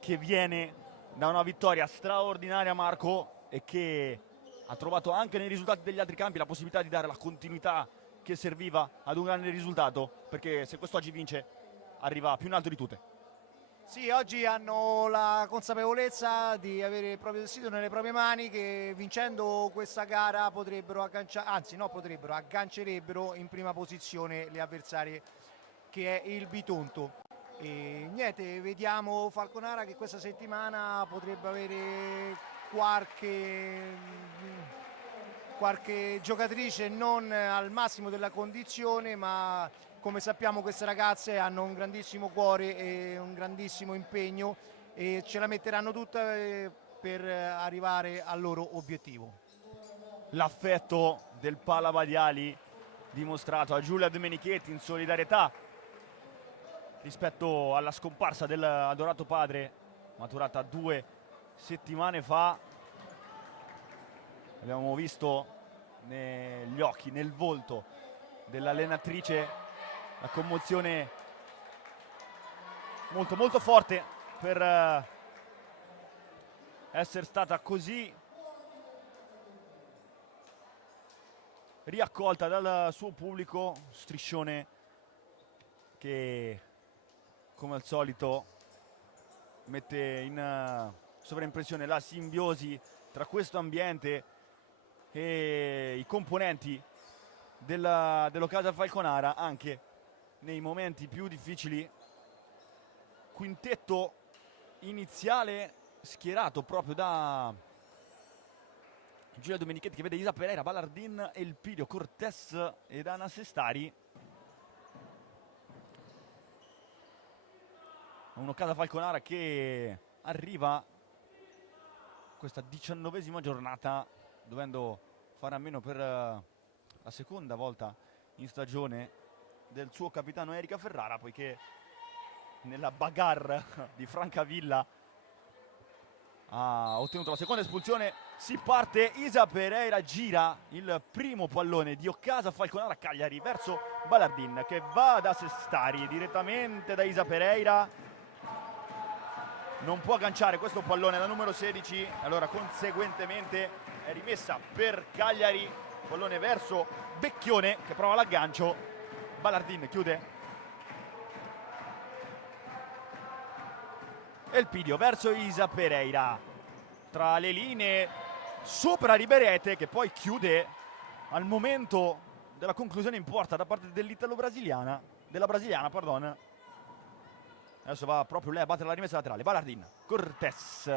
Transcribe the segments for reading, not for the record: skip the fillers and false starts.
che viene da una vittoria straordinaria, Marco, e che ha trovato anche nei risultati degli altri campi la possibilità di dare la continuità che serviva ad un grande risultato, perché se quest'oggi vince arriva più in alto di tutte. Sì, oggi hanno la consapevolezza di avere il proprio destino nelle proprie mani, che vincendo questa gara potrebbero agganciare, anzi no potrebbero, aggancerebbero in prima posizione le avversarie, che è il Bitonto. E niente, vediamo Falconara che questa settimana potrebbe avere qualche giocatrice non al massimo della condizione, ma come sappiamo queste ragazze hanno un grandissimo cuore e un grandissimo impegno e ce la metteranno tutta per arrivare al loro obiettivo. L'affetto del Pala Badiali dimostrato a Giulia Domenichetti in solidarietà rispetto alla scomparsa del adorato padre, maturata 2 settimane fa. Abbiamo visto negli occhi, nel volto dell'allenatrice la commozione molto molto forte per essere stata così riaccolta dal suo pubblico. Striscione che, come al solito, mette in sovraimpressione la simbiosi tra questo ambiente e i componenti dell'Occasa Falconara, anche nei momenti più difficili. Quintetto iniziale schierato proprio da Giulia Domenichetti, che vede Isa Pereira, Ballardin, Elpidio, Cortés ed Ana Sestari. Un'Occasa Falconara che arriva questa 19ª giornata dovendo fare a meno per la seconda volta in stagione del suo capitano Erika Ferrara, poiché nella bagarre di Francavilla ha ottenuto la seconda espulsione. Si parte, Isa Pereira gira il primo pallone di Occasa Falconara Cagliari verso Ballardin, che va da Sestari direttamente da Isa Pereira. Non può agganciare questo pallone la numero 16, allora conseguentemente è rimessa per Cagliari. Pallone verso Becchione che prova l'aggancio. Ballardin chiude. Elpidio verso Isa Pereira. Tra le linee sopra Riberete, che poi chiude al momento della conclusione in porta da parte dell'italo-brasiliana, della brasiliana, pardon. Adesso va proprio lei a battere la rimessa laterale. Ballardin, Cortés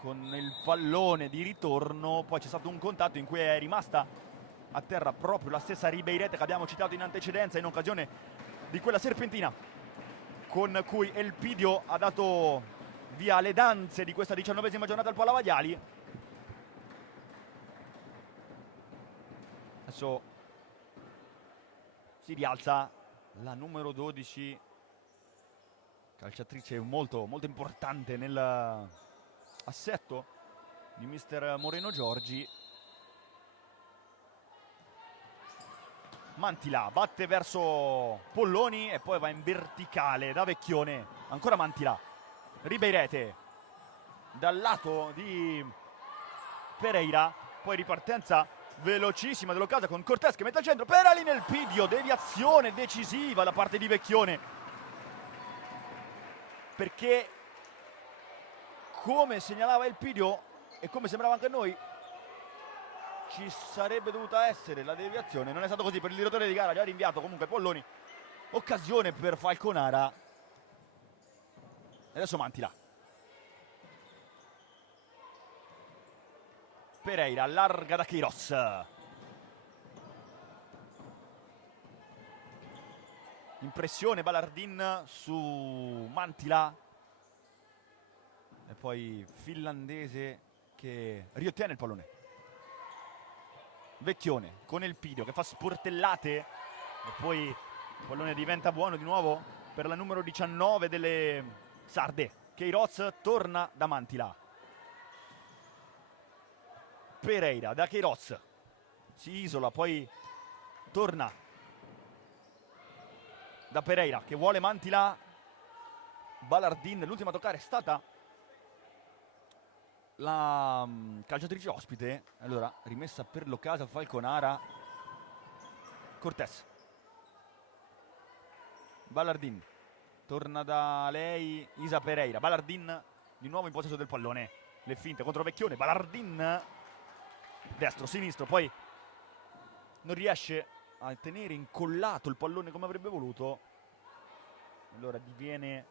con il pallone di ritorno. Poi c'è stato un contatto in cui è rimasta a terra proprio la stessa Ribeirete che abbiamo citato in antecedenza in occasione di quella serpentina con cui Elpidio ha dato via alle danze di questa 19ª giornata al Pala Badiali. Adesso si rialza la numero 12, calciatrice molto, molto importante nell'assetto di mister Moreno Giorgi. Mantila batte verso Polloni e poi va in verticale da Vecchione. Ancora Mantila. Ribeirete dal lato di Pereira. Poi ripartenza velocissima dell'Occasa con Cortés che mette al centro. Peralin Elpidio, deviazione decisiva da parte di Vecchione. Perché, come segnalava Elpidio e come sembrava anche a noi, ci sarebbe dovuta essere la deviazione. Non è stato così per il direttore di gara, gli ha rinviato comunque Polloni. Occasione per Falconara. E adesso Mantila. Pereira allarga da Queiroz. Impressione Ballardin su Mantila. E poi finlandese che riottiene il pallone. Vecchione con Elpidio che fa sportellate e poi il pallone diventa buono di nuovo per la numero 19 delle sarde. Queiroz torna da Mantila. Pereira da Queiroz si isola, poi torna da Pereira che vuole Mantila. Balardin. L'ultima a toccare è stata la calciatrice ospite. Allora, rimessa per l'occasione Falconara. Cortés. Balardin. Torna da lei Isa Pereira. Balardin di nuovo in possesso del pallone. Le finte contro Vecchione. Balardin. Destro, sinistro. Poi non riesce a tenere incollato il pallone come avrebbe voluto. Allora diviene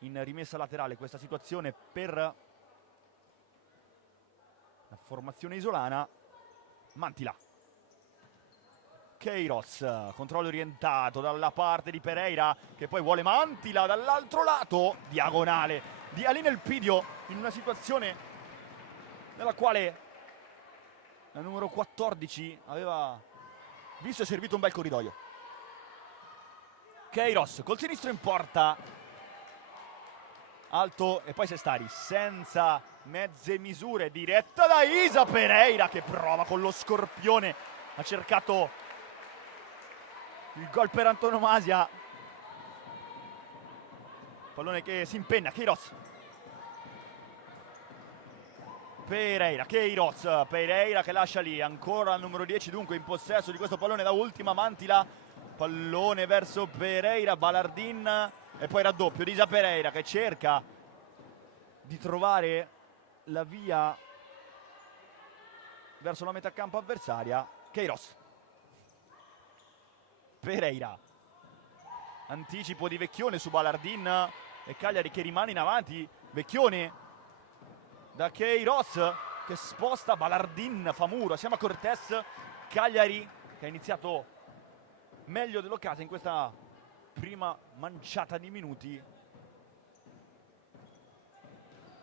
in rimessa laterale questa situazione per la formazione isolana. Mantila. Queiroz, controllo orientato dalla parte di Pereira che poi vuole Mantila dall'altro lato, diagonale di Aline Elpidio in una situazione nella quale la numero 14 aveva visto e servito un bel corridoio. Queiroz col sinistro in porta, alto e poi Sestari senza mezze misure, diretta da Isa Pereira che prova con lo scorpione, ha cercato il gol per antonomasia. Pallone che si impenna. Queiroz. Queiroz. Pereira che lascia lì. Ancora il numero 10 dunque in possesso di questo pallone da ultima. Mantila. Pallone verso Pereira. Balardin. E poi raddoppio di Isa Pereira che cerca di trovare la via verso la metà campo avversaria. Queiroz. Pereira, anticipo di Vecchione su Balardin e Cagliari che rimane in avanti. Vecchione da Queiroz che sposta Balardin, fa muro, siamo a Cortés. Cagliari che ha iniziato meglio dell'occasione in questa prima manciata di minuti.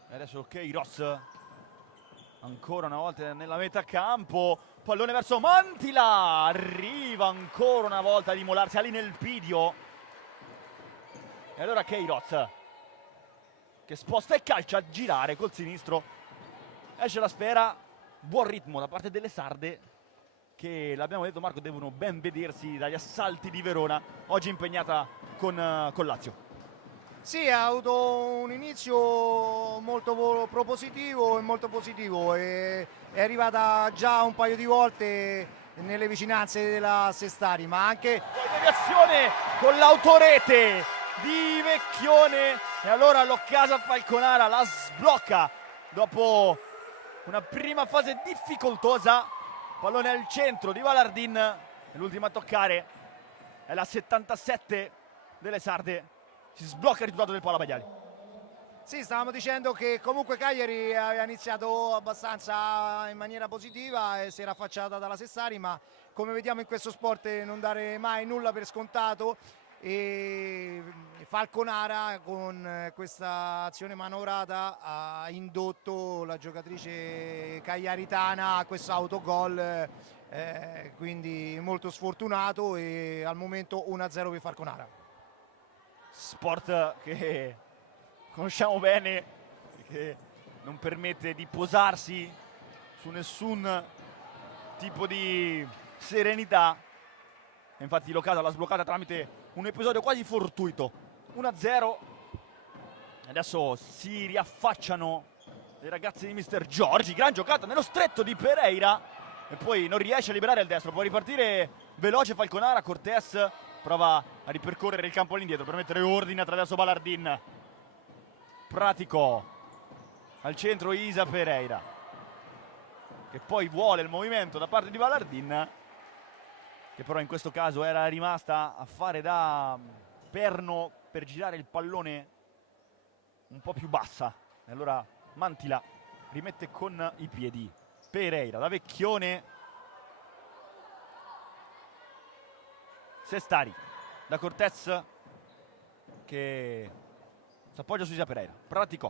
E adesso Queiroz ancora una volta nella metà campo, pallone verso Mantila, arriva ancora una volta ad immolarsi Aline Elpidio. E allora Queiroz che sposta e calcia a girare col sinistro, esce la sfera, buon ritmo da parte delle sarde che, l'abbiamo detto Marco, devono ben vedersi dagli assalti di Verona, oggi impegnata con Lazio. Sì, ha avuto un inizio molto propositivo e molto positivo e è arrivata già un paio di volte nelle vicinanze della Sestari, ma anche deviazione con l'autorete di Vecchione e allora l'occasione Falconara la sblocca dopo una prima fase difficoltosa. Pallone al centro di Balardin e l'ultima a toccare è la 77 delle sarde. Si sblocca il risultato del Paolo Abbagliali. Sì, stavamo dicendo che comunque Cagliari aveva iniziato abbastanza in maniera positiva e si era affacciata dalla Sestari, ma come vediamo in questo sport non dare mai nulla per scontato, e Falconara con questa azione manovrata ha indotto la giocatrice cagliaritana a questo autogol, quindi molto sfortunato, e al momento 1-0 per Falconara. Sport che conosciamo bene, che non permette di posarsi su nessun tipo di serenità. E infatti l'occasione l'ha sbloccata tramite un episodio quasi fortuito. 1-0. Adesso si riaffacciano le ragazze di Mister Giorgi. Gran giocata nello stretto di Pereira e poi non riesce a liberare il destro. Può ripartire veloce Falconara. Cortés prova a ripercorrere il campo all'indietro per mettere ordine attraverso Balardin. Pratico al centro, Isa Pereira che poi vuole il movimento da parte di Balardin, che però in questo caso era rimasta a fare da perno per girare il pallone un po' più bassa. E allora Mantila rimette con i piedi. Pereira da Vecchione. Sestari da Cortés che si appoggia su Isa Pereira. Praticò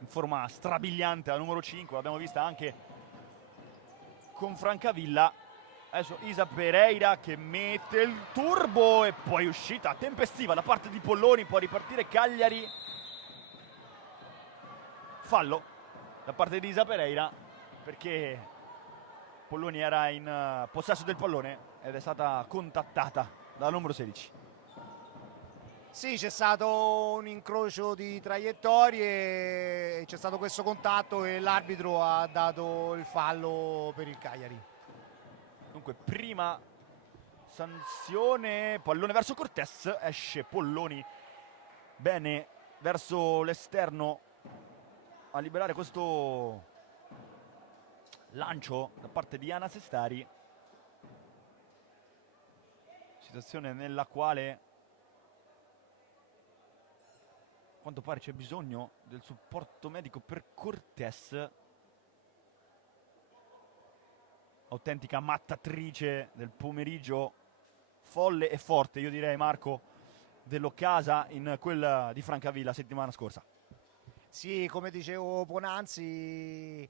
in forma strabiliante la numero 5, l'abbiamo vista anche con Francavilla. Adesso Isa Pereira che mette il turbo e poi uscita tempestiva da parte di Polloni. Può ripartire Cagliari. Fallo da parte di Isa Pereira perché Polloni era in possesso del pallone ed è stata contattata dal numero 16. Sì, c'è stato un incrocio di traiettorie, c'è stato questo contatto e l'arbitro ha dato il fallo per il Cagliari. Dunque, prima sanzione, pallone verso Cortés, esce Polloni bene verso l'esterno a liberare questo lancio da parte di Ana Sestari. Situazione nella quale a quanto pare c'è bisogno del supporto medico per Cortés. Autentica mattatrice del pomeriggio, folle e forte, io direi, Marco, dell'Occasa in quella di Francavilla settimana scorsa. Sì, come dicevo poc'anzi,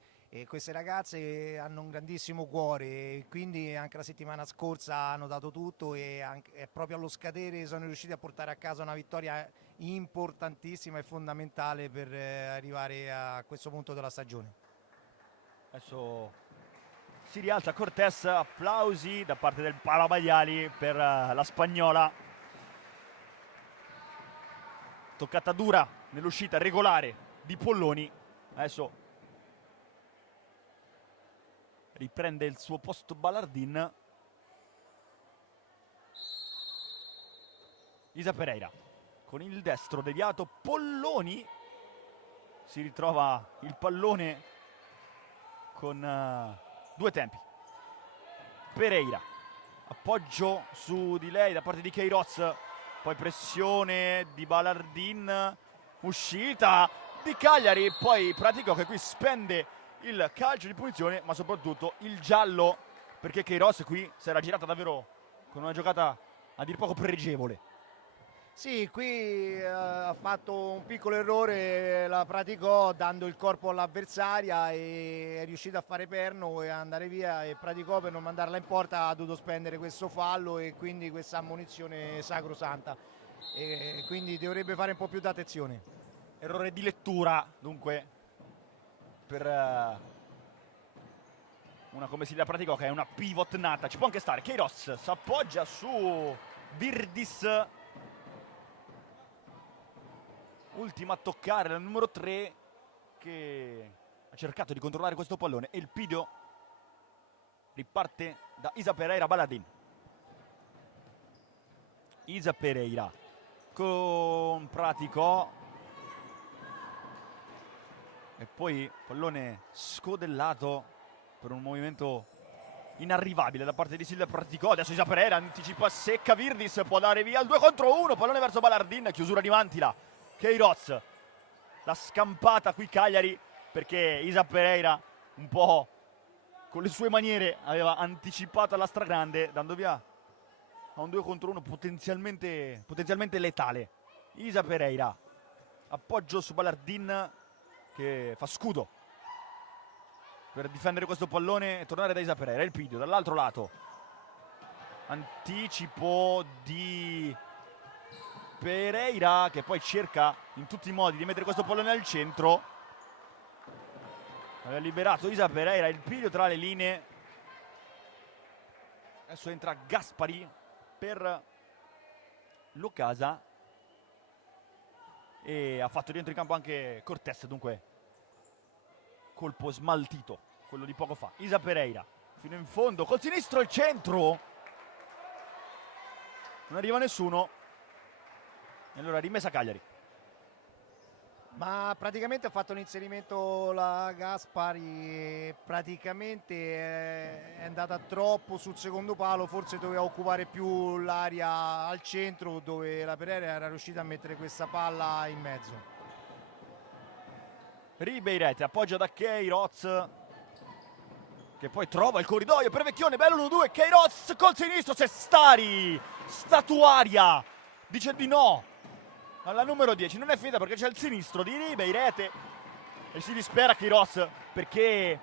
queste ragazze hanno un grandissimo cuore e quindi anche la settimana scorsa hanno dato tutto e proprio allo scadere sono riusciti a portare a casa una vittoria importantissima e fondamentale per arrivare a questo punto della stagione. Adesso si rialza Cortés, applausi da parte del Palamaiali per la spagnola. Toccata dura nell'uscita regolare di Polloni. Adesso riprende il suo posto Ballardin. Isa Pereira con il destro deviato. Polloni si ritrova il pallone con due tempi. Pereira, appoggio su di lei da parte di Queiroz, poi pressione di Ballardin, uscita di Cagliari, poi Pratico che qui spende il calcio di punizione, ma soprattutto il giallo, perché Queiroz qui si era girata davvero con una giocata a dir poco pregevole. Sì, qui ha fatto un piccolo errore, la praticò dando il corpo all'avversaria e è riuscito a fare perno e andare via, e praticò per non mandarla in porta, ha dovuto spendere questo fallo e quindi questa ammonizione sacrosanta, e quindi dovrebbe fare un po' più d'attenzione. Errore di lettura dunque per una come si la praticò, che è una pivot nata. Ci può anche stare. Queiroz si appoggia su Virdis, ultima a toccare la numero 3, che ha cercato di controllare questo pallone, e il pidio riparte da Isa Pereira. Ballardin, Isa Pereira con Pratico e poi pallone scodellato per un movimento inarrivabile da parte di Silvia Pratico. Adesso Isa Pereira anticipa, secca Virdis, può dare via il 2 contro 1, pallone verso Ballardin, chiusura di Mantila. Queiroz, la scampata qui Cagliari, perché Isa Pereira un po' con le sue maniere aveva anticipato alla stragrande, dando via a un 2 contro 1 potenzialmente letale. Isa Pereira, appoggio su Ballardin che fa scudo per difendere questo pallone e tornare da Isa Pereira. Il pidio dall'altro lato, anticipo di Pereira che poi cerca in tutti i modi di mettere questo pallone al centro. Aveva liberato Isa Pereira, il piglio tra le linee. Adesso entra Gaspari per l'Occasa e ha fatto rientro in campo anche Cortés, dunque colpo smaltito quello di poco fa. Isa Pereira fino in fondo col sinistro, il centro, non arriva nessuno. E allora rimessa Cagliari. Ma praticamente ha fatto un inserimento la Gaspari, praticamente è andata troppo sul secondo palo, forse doveva occupare più l'area al centro, dove la Pereira era riuscita a mettere questa palla in mezzo. Ribeirete appoggia da Queiroz, che poi trova il corridoio per Vecchione, bello l'1-2, Queiroz col sinistro, Sestari, statuaria, dice di no alla numero 10, non è finita perché c'è il sinistro di Ribeirete e si dispera Queiroz perché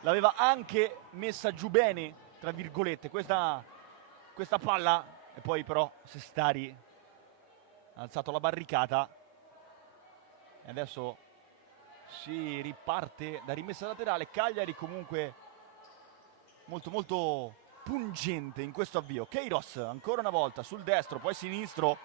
l'aveva anche messa giù bene, tra virgolette, questa palla, e poi però Sestari ha alzato la barricata e adesso si riparte da rimessa laterale. Cagliari comunque molto molto pungente in questo avvio. Queiroz ancora una volta sul destro, poi sinistro,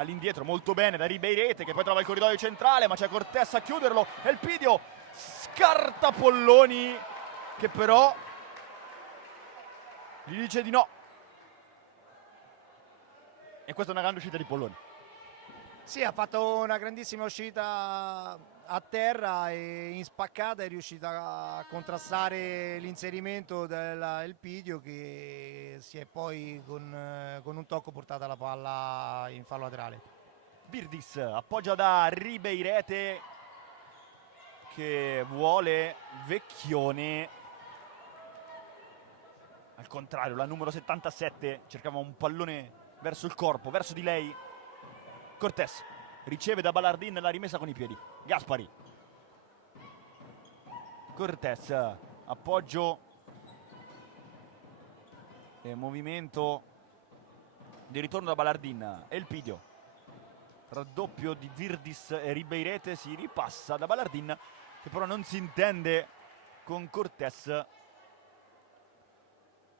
all'indietro, molto bene da Ribeirete, che poi trova il corridoio centrale, ma c'è Cortés a chiuderlo. Elpidio scarta Polloni, che però gli dice di no. E questa è una grande uscita di Polloni. Sì, ha fatto una grandissima uscita a terra e in spaccata è riuscita a contrastare l'inserimento del Elpidio, che si è poi con un tocco portata la palla in fallo laterale. Virdis appoggia da Ribeirete, che vuole Vecchione. Al contrario, la numero 77 cercava un pallone verso il corpo, verso di lei. Cortés riceve da Ballardin la rimessa con i piedi. Gaspari. Cortés, appoggio e movimento di ritorno da Ballardin. Elpidio, raddoppio di Virdis e Ribeirete, si ripassa da Ballardin, che però non si intende con Cortés.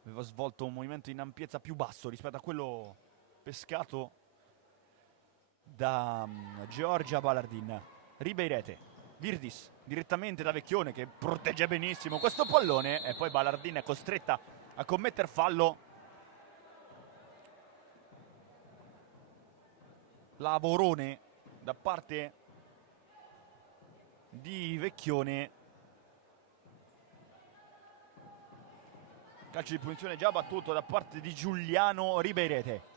Aveva svolto un movimento in ampiezza più basso rispetto a quello pescato da Giorgia Ballardin. Ribeirete, Virdis direttamente da Vecchione, che protegge benissimo questo pallone, e poi Ballardin è costretta a commettere fallo. Lavorone da parte di Vecchione. Calcio di punizione già battuto da parte di Giuliano Ribeirete.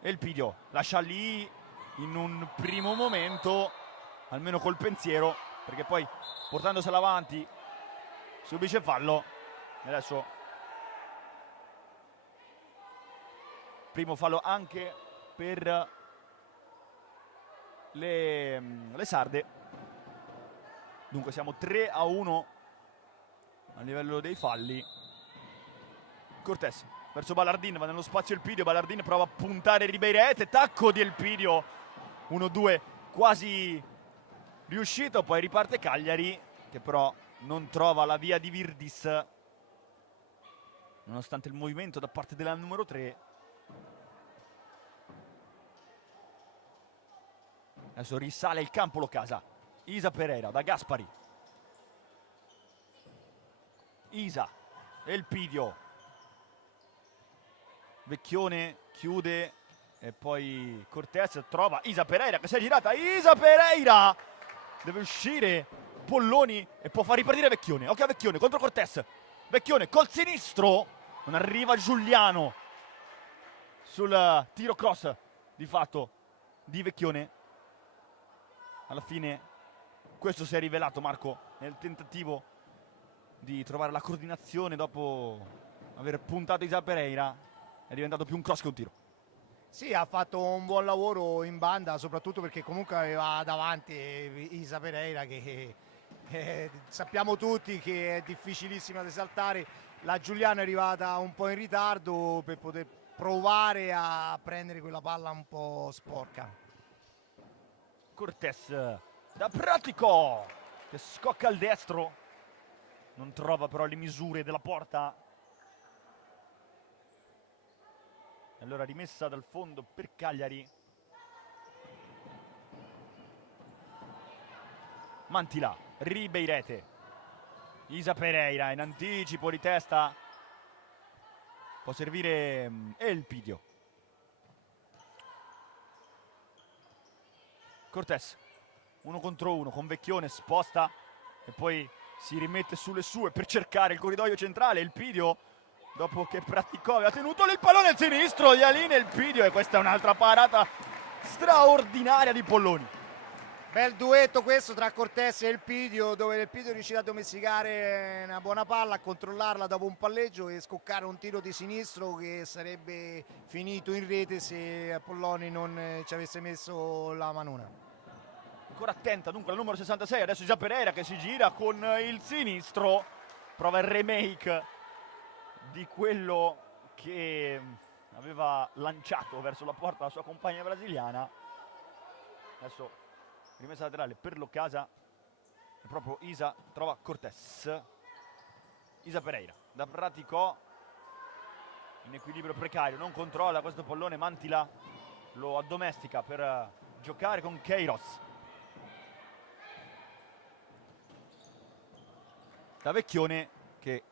Elpidio lascia lì in un primo momento, almeno col pensiero, perché poi portandosela avanti subisce fallo. E adesso primo fallo anche per le sarde. Dunque siamo 3-1 a livello dei falli. Cortés verso Ballardin, va nello spazio Elpidio, Ballardin prova a puntare Ribeirete, tacco di Elpidio, 1-2 quasi riuscito, poi riparte Cagliari, che però non trova la via di Virdis, nonostante il movimento da parte della numero 3. Adesso risale il campo Locasa. Isa Pereira da Gaspari. Isa, Elpidio. Vecchione chiude e poi Cortés trova Isa Pereira, che si è girata. Isa Pereira deve uscire Polloni e può far ripartire Vecchione. Ok, Vecchione contro Cortés. Vecchione col sinistro, non arriva Giuliano sul tiro cross di fatto di Vecchione. Alla fine questo si è rivelato, Marco, nel tentativo di trovare la coordinazione dopo aver puntato Isa Pereira. È diventato più un cross che un tiro. Sì, ha fatto un buon lavoro in banda, soprattutto perché comunque aveva davanti Isa Pereira, che sappiamo tutti che è difficilissima da saltare. La Giuliano è arrivata un po' in ritardo per poter provare a prendere quella palla un po' sporca. Cortés da Pratico, che scocca al destro, non trova però le misure della porta. Allora rimessa dal fondo per Cagliari. Mantila, Ribeirete, Isa Pereira in anticipo di testa. Può servire Elpidio. Cortés, 1 contro 1 con Vecchione, sposta e poi si rimette sulle sue per cercare il corridoio centrale. Elpidio, dopo che Praticò aveva tenuto il pallone al sinistro di Aline Elpidio, e questa è un'altra parata straordinaria di Polloni. Bel duetto questo tra Cortés e Elpidio, dove Elpidio è riuscito a domesticare una buona palla, a controllarla dopo un palleggio e scoccare un tiro di sinistro che sarebbe finito in rete se Polloni non ci avesse messo la manona. Ancora attenta dunque la numero 66, adesso Isa Pereira che si gira con il sinistro, prova il remake di quello che aveva lanciato verso la porta la sua compagna brasiliana. Adesso rimessa laterale per Locasa, e proprio Isa trova Cortés. Isa Pereira da Praticò, in equilibrio precario, non controlla questo pallone. Mantila lo addomestica per giocare con Queiroz. Da Vecchione che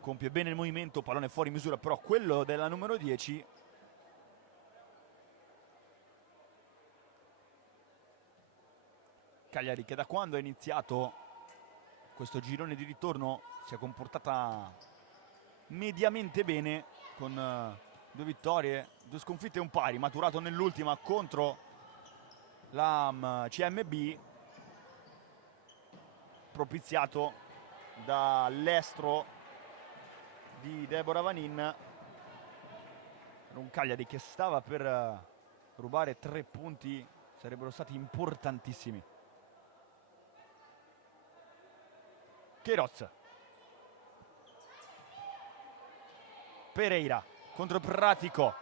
compie bene il movimento, pallone fuori misura, però quello della numero 10 Cagliari, che da quando è iniziato questo girone di ritorno si è comportata mediamente bene, con 2 vittorie, 2 sconfitte e un pari, maturato nell'ultima contro la CMB, propiziato dall'estro di Deborah Vanin. Un Cagliari che stava per rubare 3 punti, sarebbero stati importantissimi. Queiroz, Pereira contro Pratico,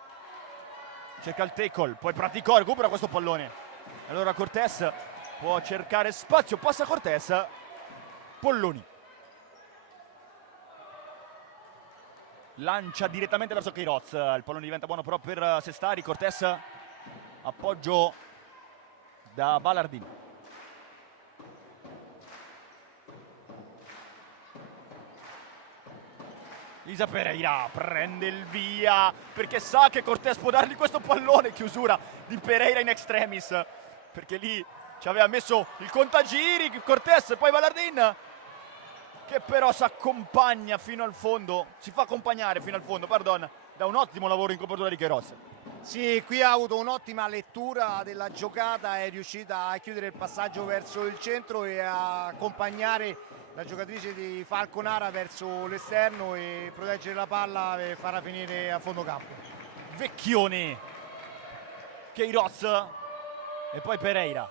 cerca il tackle, poi Pratico recupera questo pallone, allora Cortés può cercare spazio, passa Cortés, Polloni lancia direttamente verso Queiroz, il pallone diventa buono però per Sestari. Cortés, appoggio da Ballardin. Isa Pereira prende il via perché sa che Cortés può dargli questo pallone, chiusura di Pereira in extremis, perché lì ci aveva messo il contagiri Cortés, poi Ballardin che però si accompagna fino al fondo, si fa accompagnare fino al fondo, pardon, da un ottimo lavoro in copertura di Queiroz. Sì, qui ha avuto un'ottima lettura della giocata, è riuscita a chiudere il passaggio verso il centro e a accompagnare la giocatrice di Falconara verso l'esterno e proteggere la palla e farla finire a fondo campo. Vecchione, Queiroz e poi Pereira.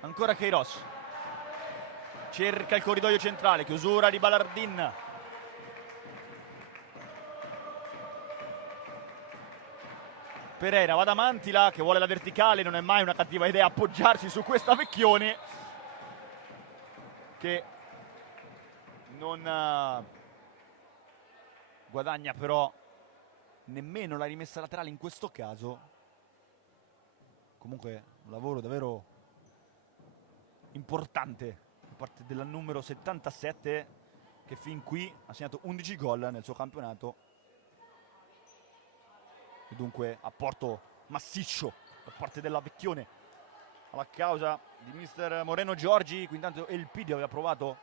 Ancora Queiroz, cerca il corridoio centrale, chiusura di Ballardin. Pereira va da Mantila che vuole la verticale, non è mai una cattiva idea appoggiarsi su questa Vecchione che non guadagna però nemmeno la rimessa laterale in questo caso. Comunque un lavoro davvero importante da parte della numero 77 che fin qui ha segnato 11 gol nel suo campionato. E dunque apporto massiccio da parte della Vecchione alla causa di mister Moreno Giorgi. Qui intanto Elpidio aveva provato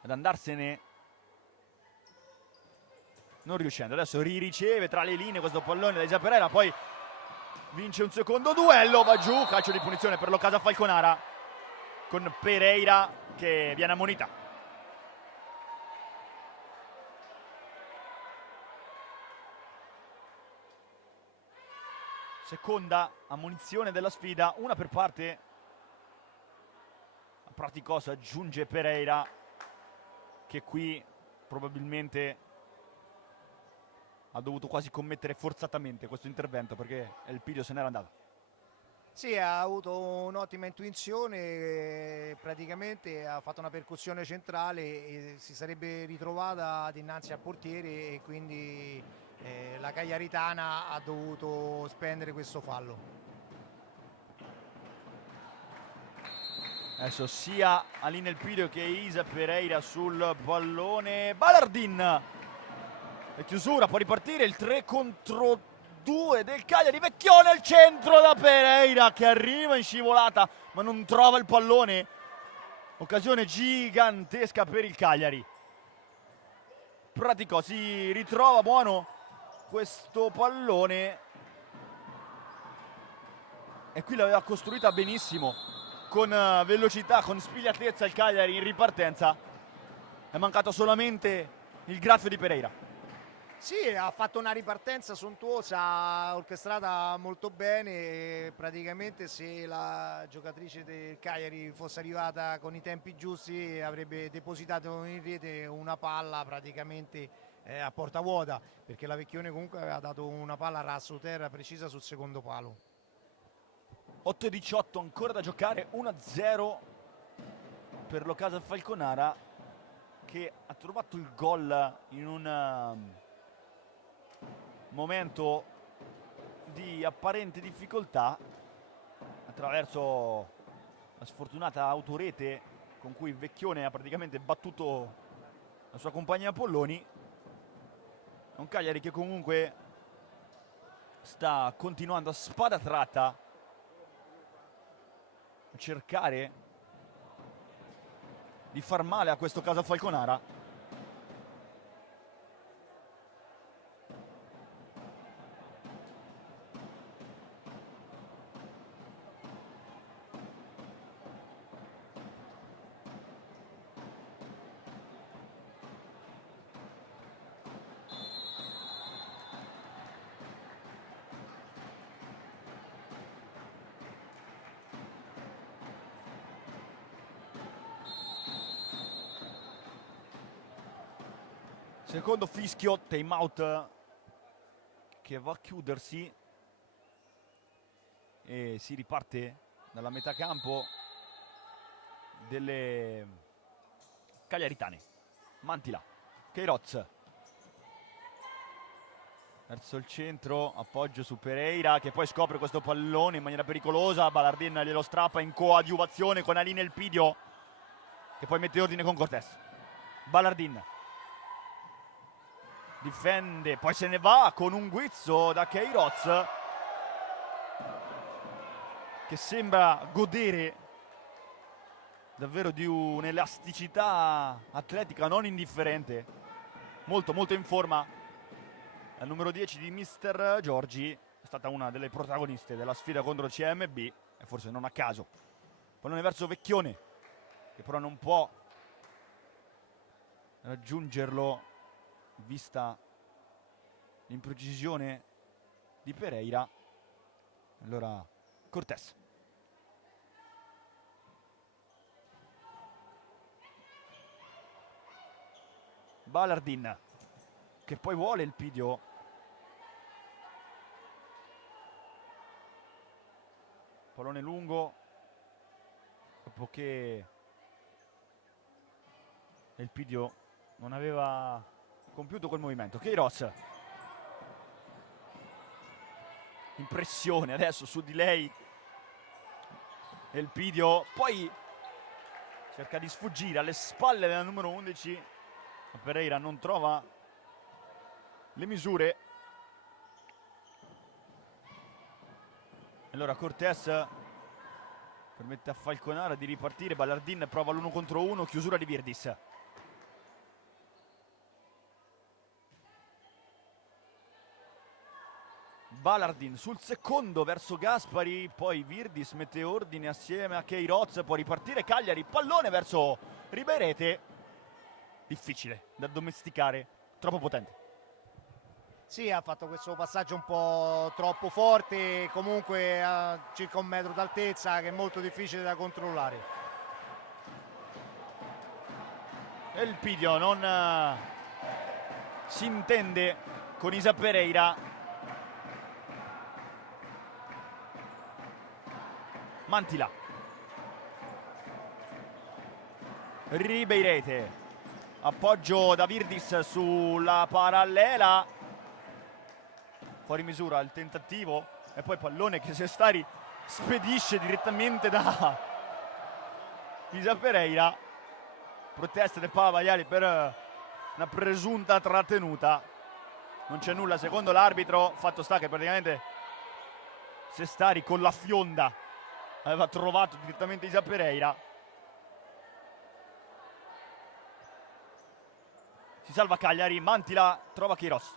ad andarsene non riuscendo, adesso riceve tra le linee questo pallone da Isa Pereira, poi vince un secondo duello, va giù, calcio di punizione per l'Ocasa Falconara con Pereira che viene ammonita. Seconda ammonizione della sfida, una per parte. A Praticos aggiunge Pereira che qui probabilmente ha dovuto quasi commettere forzatamente questo intervento perché Elpidio se n'era andato. Sì, ha avuto un'ottima intuizione, praticamente ha fatto una percussione centrale e si sarebbe ritrovata dinanzi al portiere e quindi la cagliaritana ha dovuto spendere questo fallo. Adesso sia Aline Elpidio che Isa Pereira sul pallone. Ballardin e chiusura, può ripartire il 3 contro 2 del Cagliari. Vecchione al centro da Pereira che arriva in scivolata ma non trova il pallone. Occasione gigantesca per il Cagliari. Pratico si ritrova buono questo pallone e qui l'aveva costruita benissimo, con velocità, con spigliatezza il Cagliari in ripartenza. È mancato solamente il graffio di Pereira. Sì, ha fatto una ripartenza sontuosa, orchestrata molto bene. Praticamente se la giocatrice del Cagliari fosse arrivata con i tempi giusti avrebbe depositato in rete una palla praticamente a porta vuota, perché la Vecchione comunque aveva dato una palla raso terra precisa sul secondo palo. 8-18 ancora da giocare, 1-0 per l'Ocasa Falconara che ha trovato il gol in un momento di apparente difficoltà attraverso la sfortunata autorete con cui Vecchione ha praticamente battuto la sua compagna Polloni. Un Cagliari che comunque sta continuando a spada tratta a cercare di far male a questo Casa Falconara. Secondo fischio, time out che va a chiudersi e si riparte dalla metà campo delle cagliaritane. Mantila, Queiroz verso il centro, appoggio su Pereira che poi scopre questo pallone in maniera pericolosa. Ballardin glielo strappa in coadiuvazione con Aline Elpidio che poi mette ordine con Cortés. Ballardin difende, poi se ne va con un guizzo da Queiroz che sembra godere davvero di un'elasticità atletica non indifferente, molto molto in forma. La numero 10 di Mister Giorgi è stata una delle protagoniste della sfida contro il CMB e forse non a caso. Pallone verso Vecchione che però non può raggiungerlo vista l'imprecisione di Pereira. Allora Cortés, Ballardin che poi vuole il Pidio, pallone lungo dopo che il Pidio non aveva compiuto quel movimento. Queiroz, impressione adesso su di lei Elpidio, poi cerca di sfuggire alle spalle della numero 11, ma Pereira non trova le misure. Allora Cortés permette a Falconara di ripartire. Ballardin prova l'1 contro 1, chiusura di Virdis. Ballardin sul secondo verso Gaspari, poi Virdis mette ordine assieme a Queiroz, può ripartire Cagliari, pallone verso Ribeirete, difficile da domesticare, troppo potente. Sì, ha fatto questo passaggio un po' troppo forte, comunque a circa 1 metro d'altezza, che è molto difficile da controllare. E il Pidio non si intende con Isa Pereira. Mantila, Ribeirete, appoggio da Virdis sulla parallela, fuori misura il tentativo e poi pallone che Sestari spedisce direttamente da Isa Pereira. Protesta del Palavaiali per una presunta trattenuta, non c'è nulla secondo l'arbitro. Fatto sta che praticamente Sestari con la fionda aveva trovato direttamente Isa Pereira. Si salva Cagliari, Mantila trova Queiroz,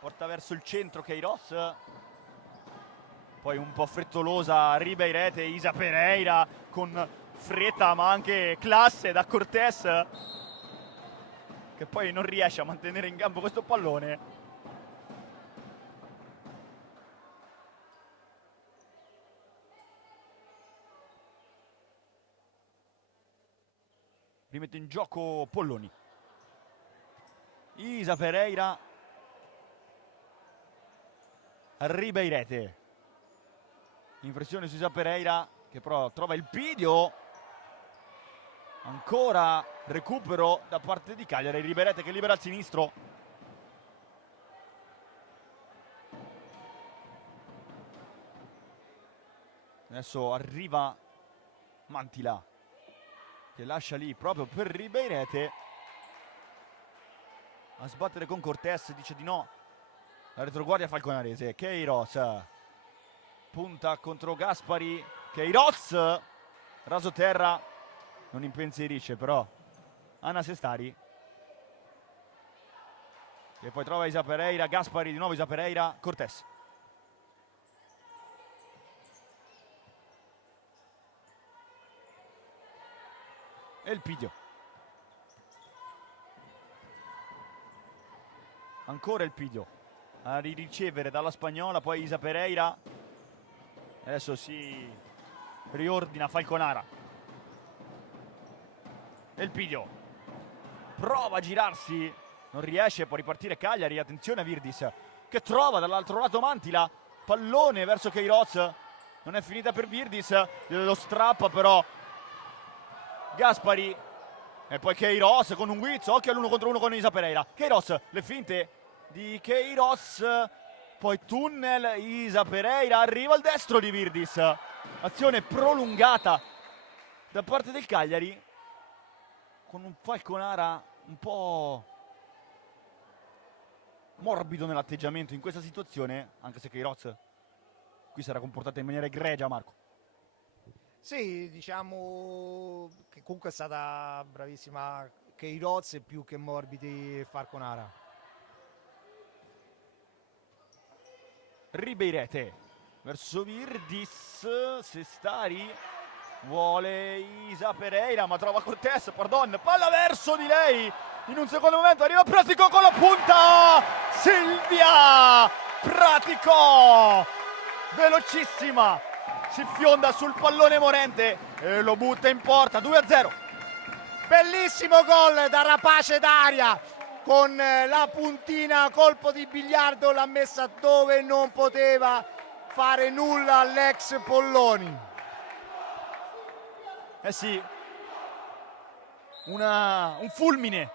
porta verso il centro Queiroz, poi un po' frettolosa Ribeirete, Isa Pereira con fretta ma anche classe da Cortés che poi non riesce a mantenere in campo questo pallone. Rimette in gioco Polloni. Isa Pereira, Ribeirete, impressione su Isa Pereira che però trova il Pidio, ancora recupero da parte di Cagliari. Ribeirete che libera al sinistro, Adesso arriva Mantila, che lascia lì proprio per Ribeirete a sbattere con Cortés, dice di no la retroguardia falconarese. Queiroz punta contro Gaspari, Queiroz raso terra, non impensierisce però Anna Sestari, che poi trova Isa Pereira. Gaspari di nuovo, Isa Pereira, Cortés. E il Pidio. Ancora il Pidio a ricevere dalla spagnola, poi Isa Pereira. Adesso si riordina Falconara. E il Pidio prova a girarsi, non riesce, può ripartire Cagliari. Attenzione a Virdis che trova dall'altro lato Mantila, pallone verso Queiroz, non è finita per Virdis, lo strappa però Gaspari. E poi Queiroz con un guizzo, occhio all'1 contro 1 con Isa Pereira. Queiroz, le finte di Queiroz, poi tunnel, Isa Pereira, arriva al destro di Virdis. Azione prolungata da parte del Cagliari, con un Falconara un po' morbido nell'atteggiamento in questa situazione, anche se Queiroz qui sarà comportata in maniera egregia, Marco. Sì, diciamo che comunque è stata bravissima Queiroz più che morbidi Falconara. Ribeirete verso Virdis, Sestari vuole Isa Pereira ma trova Cortés, pardon, palla verso di lei, in un secondo momento arriva Pratico con la punta, Silvia Pratico velocissima, si fionda sul pallone morente e lo butta in porta. 2-0. Bellissimo gol da rapace d'aria, con la puntina, colpo di biliardo, l'ha messa dove non poteva fare nulla l'ex Polloni. Eh sì, un fulmine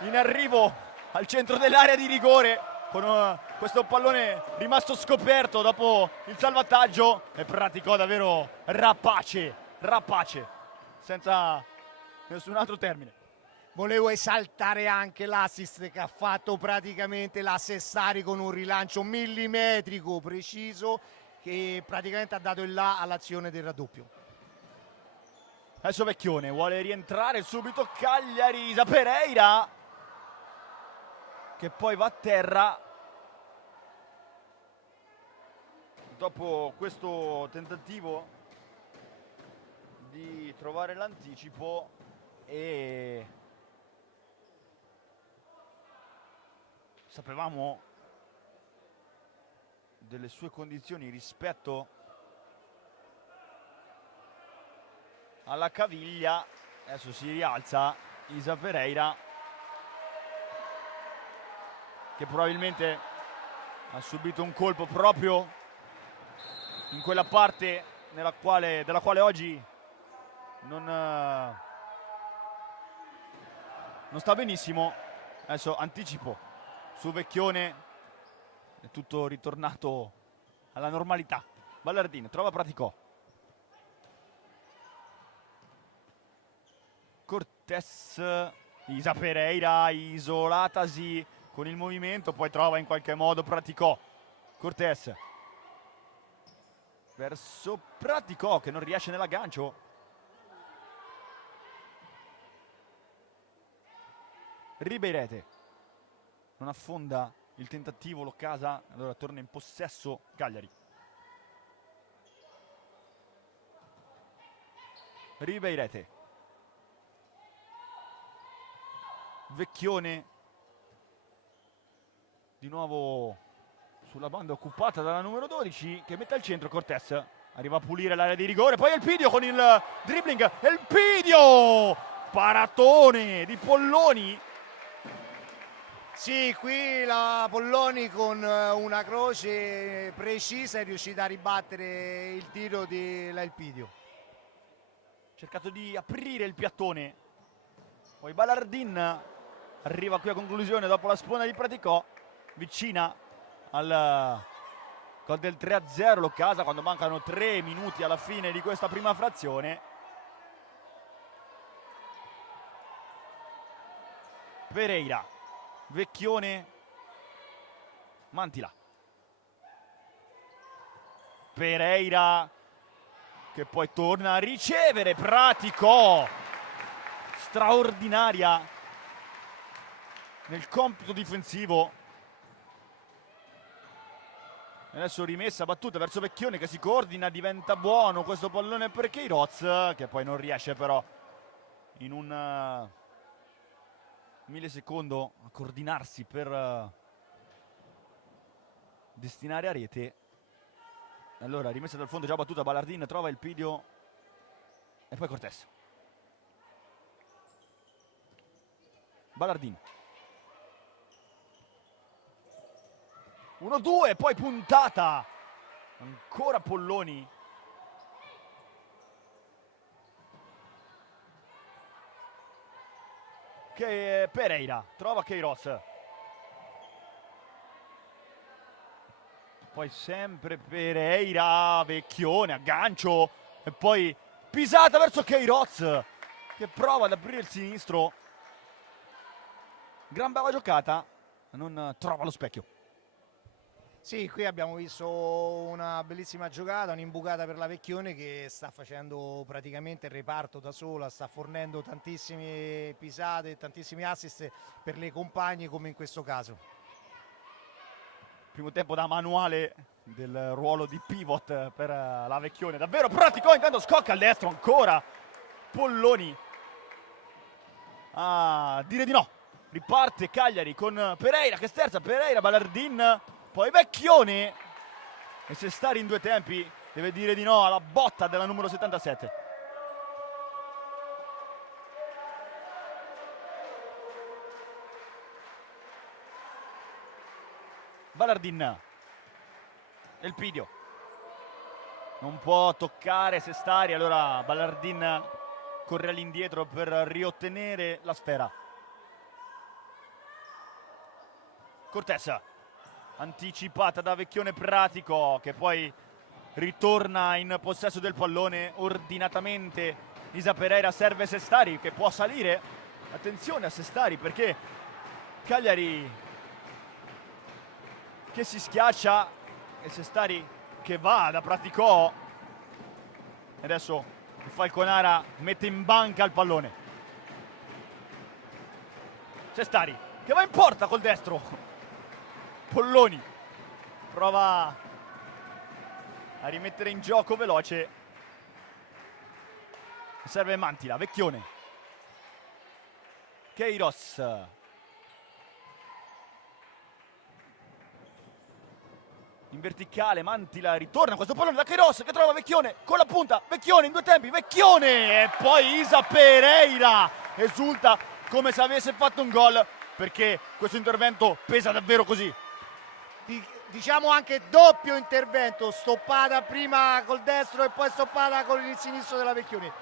in arrivo al centro dell'area di rigore, con questo pallone rimasto scoperto dopo il salvataggio, e Pratico davvero rapace, senza nessun altro termine. Volevo esaltare anche l'assist che ha fatto praticamente la Sestari con un rilancio millimetrico preciso che praticamente ha dato il là all'azione del raddoppio. Adesso Vecchione vuole rientrare subito, Cagliari, Isa Pereira che poi va a terra dopo questo tentativo di trovare l'anticipo, e sapevamo delle sue condizioni rispetto alla caviglia. Adesso si rialza Isa Pereira, che probabilmente ha subito un colpo proprio in quella parte della quale oggi non sta benissimo. Adesso anticipo su Vecchione, è tutto ritornato alla normalità. Ballardin trova Praticò, Cortés, Isa Pereira isolatasi con il movimento, poi trova in qualche modo Praticò. Cortés verso Praticò che non riesce nell'aggancio. Ribeirete non affonda il tentativo, lo casa, allora torna in possesso Cagliari. Ribeirete, Vecchione di nuovo sulla banda occupata dalla numero 12 che mette al centro Cortés, arriva a pulire l'area di rigore, poi il Pidio con il dribbling, e il Pidio, paratone di Polloni. Sì, qui la Polloni con una croce precisa è riuscita a ribattere il tiro di Elpidio. Ha cercato di aprire il piattone, poi Ballardin arriva qui a conclusione dopo la sponda di Praticò, vicina al Gol del 3-0 lo casa quando mancano 3 minuti alla fine di questa prima frazione. Pereira, Vecchione, Mantila. Pereira che poi torna a ricevere, Pratico, straordinaria nel compito difensivo. Adesso rimessa, battuta verso Vecchione che si coordina, diventa buono questo pallone per Queiroz, che poi non riesce però in un millisecondo a coordinarsi per destinare a rete. Allora rimessa dal fondo, già battuta, Ballardin trova il Pidio e poi Cortés. Ballardin 1-2, poi puntata ancora Polloni. Che Pereira trova Queiroz, poi sempre Pereira, Vecchione, aggancio e poi pisata verso Queiroz che prova ad aprire il sinistro. Gran bella giocata, non trova lo specchio. Sì, qui abbiamo visto una bellissima giocata, un'imbucata per la Vecchione che sta facendo praticamente il reparto da sola, sta fornendo tantissime pisate, tantissimi assist per le compagne come in questo caso. Primo tempo da manuale del ruolo di pivot per la Vecchione, davvero pratico, intanto scocca al destro ancora Polloni a dire di no. Riparte Cagliari con Pereira che sterza, Pereira, Ballardin, poi Vecchione e Sestari in due tempi deve dire di no alla botta della numero 77. Ballardin, Elpidio non può toccare Sestari, allora Ballardin corre all'indietro per riottenere la sfera. Cortés, anticipata da Vecchione, Pratico che poi ritorna in possesso del pallone ordinatamente. Isa Pereira serve Sestari che può salire, attenzione a Sestari perché Cagliari che si schiaccia e Sestari che va da Pratico e adesso il Falconara mette in banca il pallone. Sestari che va in porta col destro, Polloni prova a rimettere in gioco veloce, serve Mantila, Vecchione, Queiroz, in verticale Mantila ritorna questo pallone da Queiroz che trova Vecchione con la punta, Vecchione in due tempi, Vecchione e poi Isa Pereira esulta come se avesse fatto un gol perché questo intervento pesa davvero così. Diciamo anche doppio intervento, stoppata prima col destro e poi stoppata con il sinistro della Vecchione.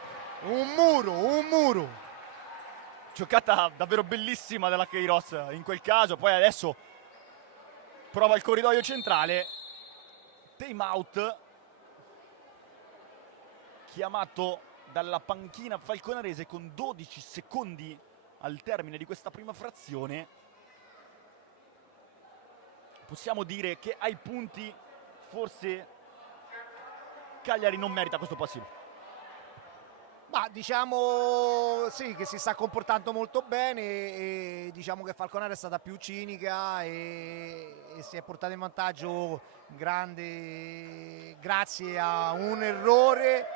Un muro. Giocata davvero bellissima della Queiroz in quel caso, poi adesso prova il corridoio centrale, time out chiamato dalla panchina falconarese con 12 secondi al termine di questa prima frazione. Possiamo dire che ai punti forse Cagliari non merita questo passivo. Ma diciamo sì che si sta comportando molto bene e diciamo che Falconara è stata più cinica e si è portata in vantaggio grande grazie a un errore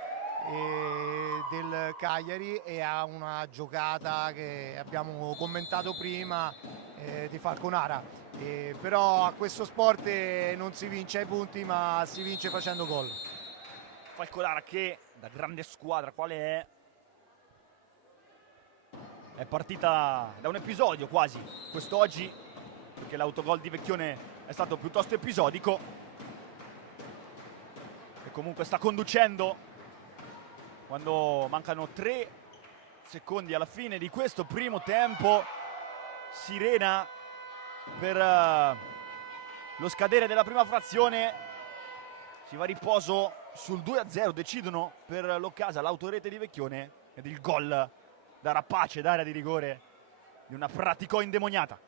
del Cagliari e a una giocata che abbiamo commentato prima di Falconara. Però a questo sport non si vince ai punti ma si vince facendo gol. Falconara che da grande squadra quale è partita da un episodio quasi quest'oggi, perché l'autogol di Vecchione è stato piuttosto episodico e comunque sta conducendo quando mancano 3 secondi alla fine di questo primo tempo. Sirena per lo scadere della prima frazione Si va a riposo sul 2-0, decidono per l'occasione l'autorete di Vecchione ed il gol da rapace d'area di rigore di una Praticò indemoniata.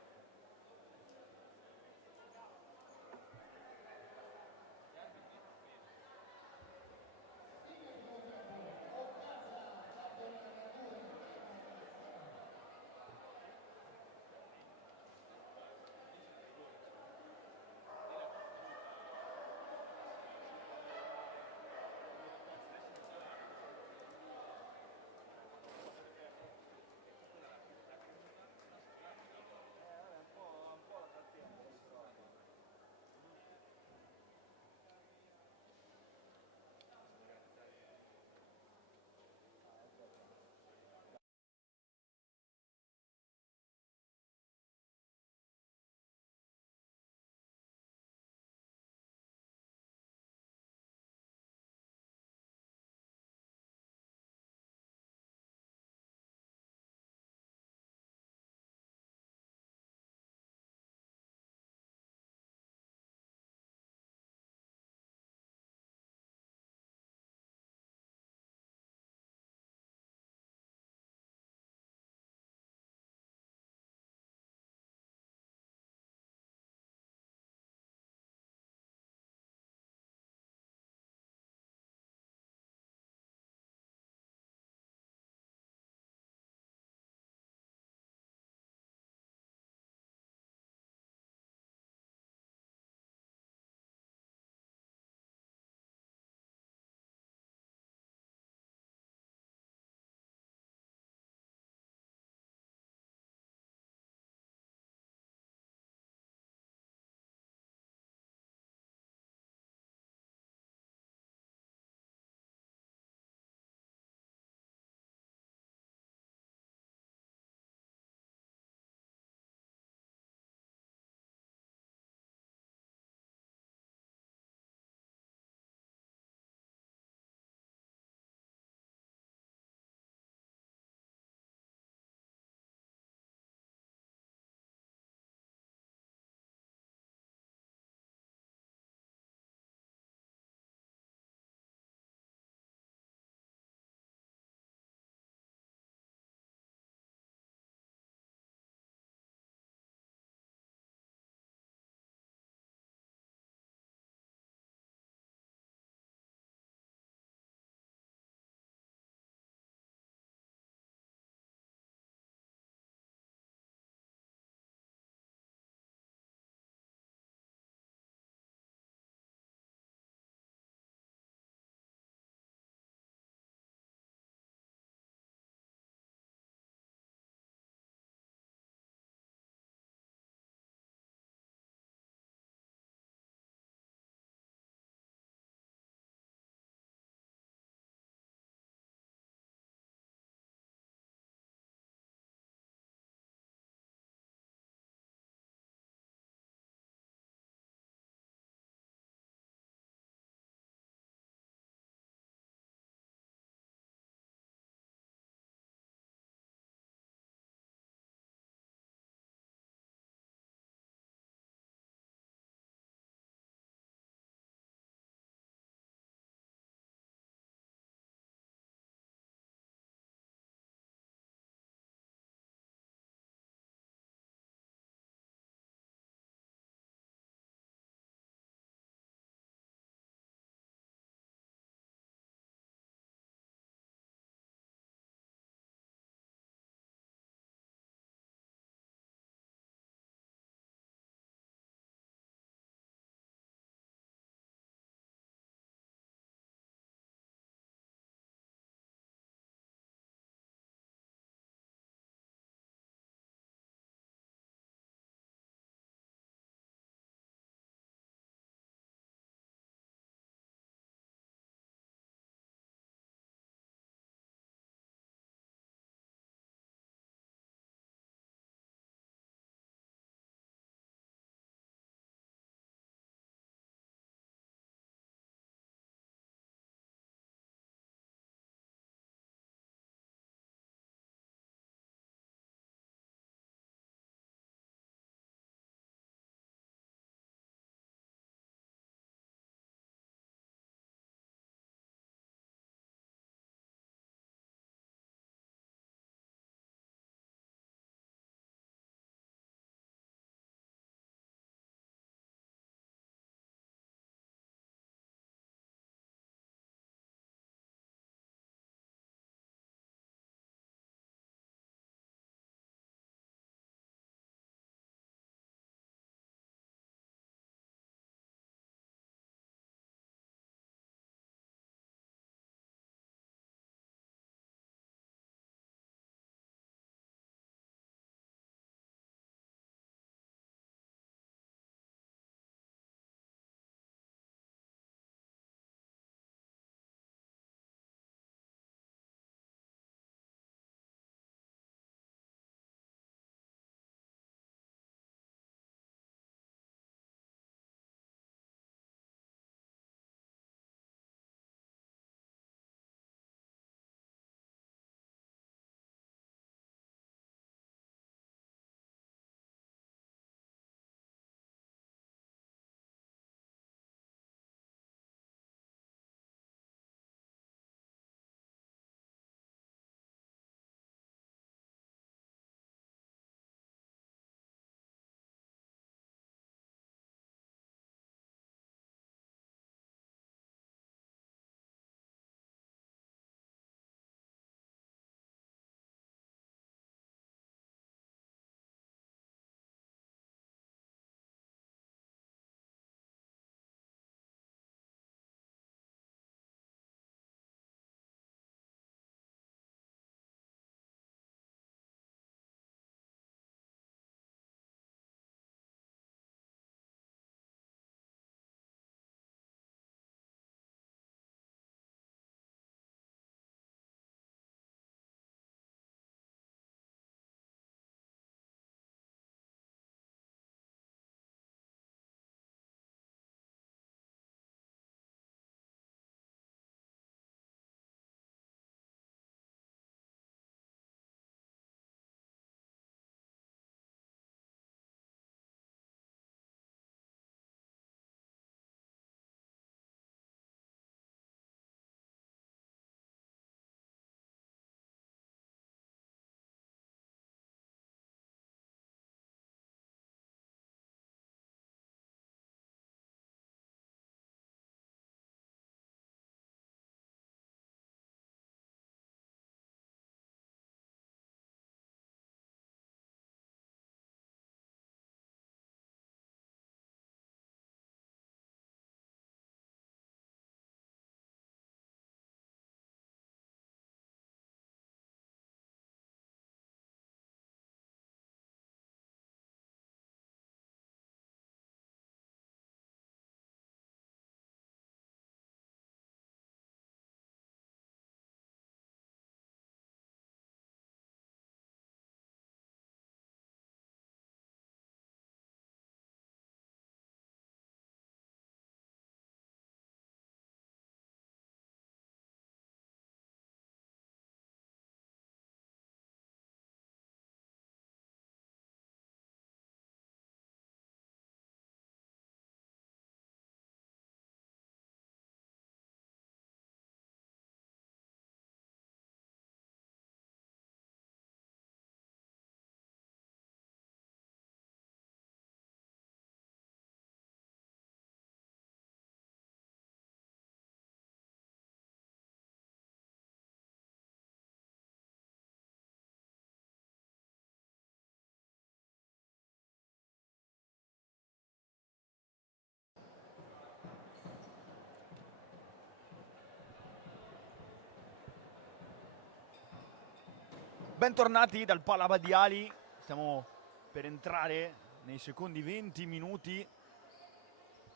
Bentornati dal Palabadiali, stiamo per entrare nei secondi 20 minuti.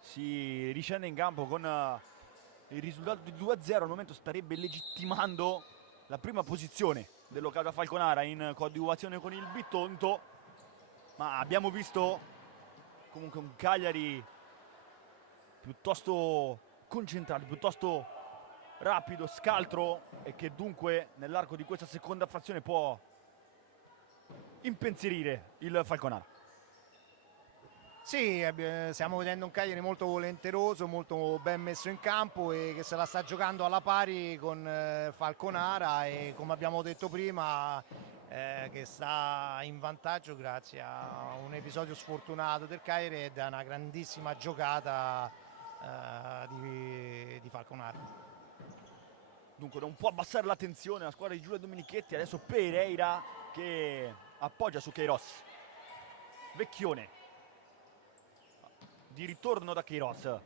Si riscende in campo con il risultato di 2-0, al momento starebbe legittimando la prima posizione dell'Ocasia Falconara in coadiuvazione con il Bitonto, ma abbiamo visto comunque un Cagliari piuttosto concentrato, piuttosto rapido, scaltro, e che dunque nell'arco di questa seconda frazione può impensierire il Falconara. Sì, stiamo vedendo un Cagliari molto volenteroso, molto ben messo in campo e che se la sta giocando alla pari con Falconara, e come abbiamo detto prima che sta in vantaggio grazie a un episodio sfortunato del Cagliari e da una grandissima giocata di Falconara. Dunque non può abbassare la tensione la squadra di Giulio Dominichetti. Adesso Pereira che appoggia su Queiroz. Vecchione di ritorno da Queiroz.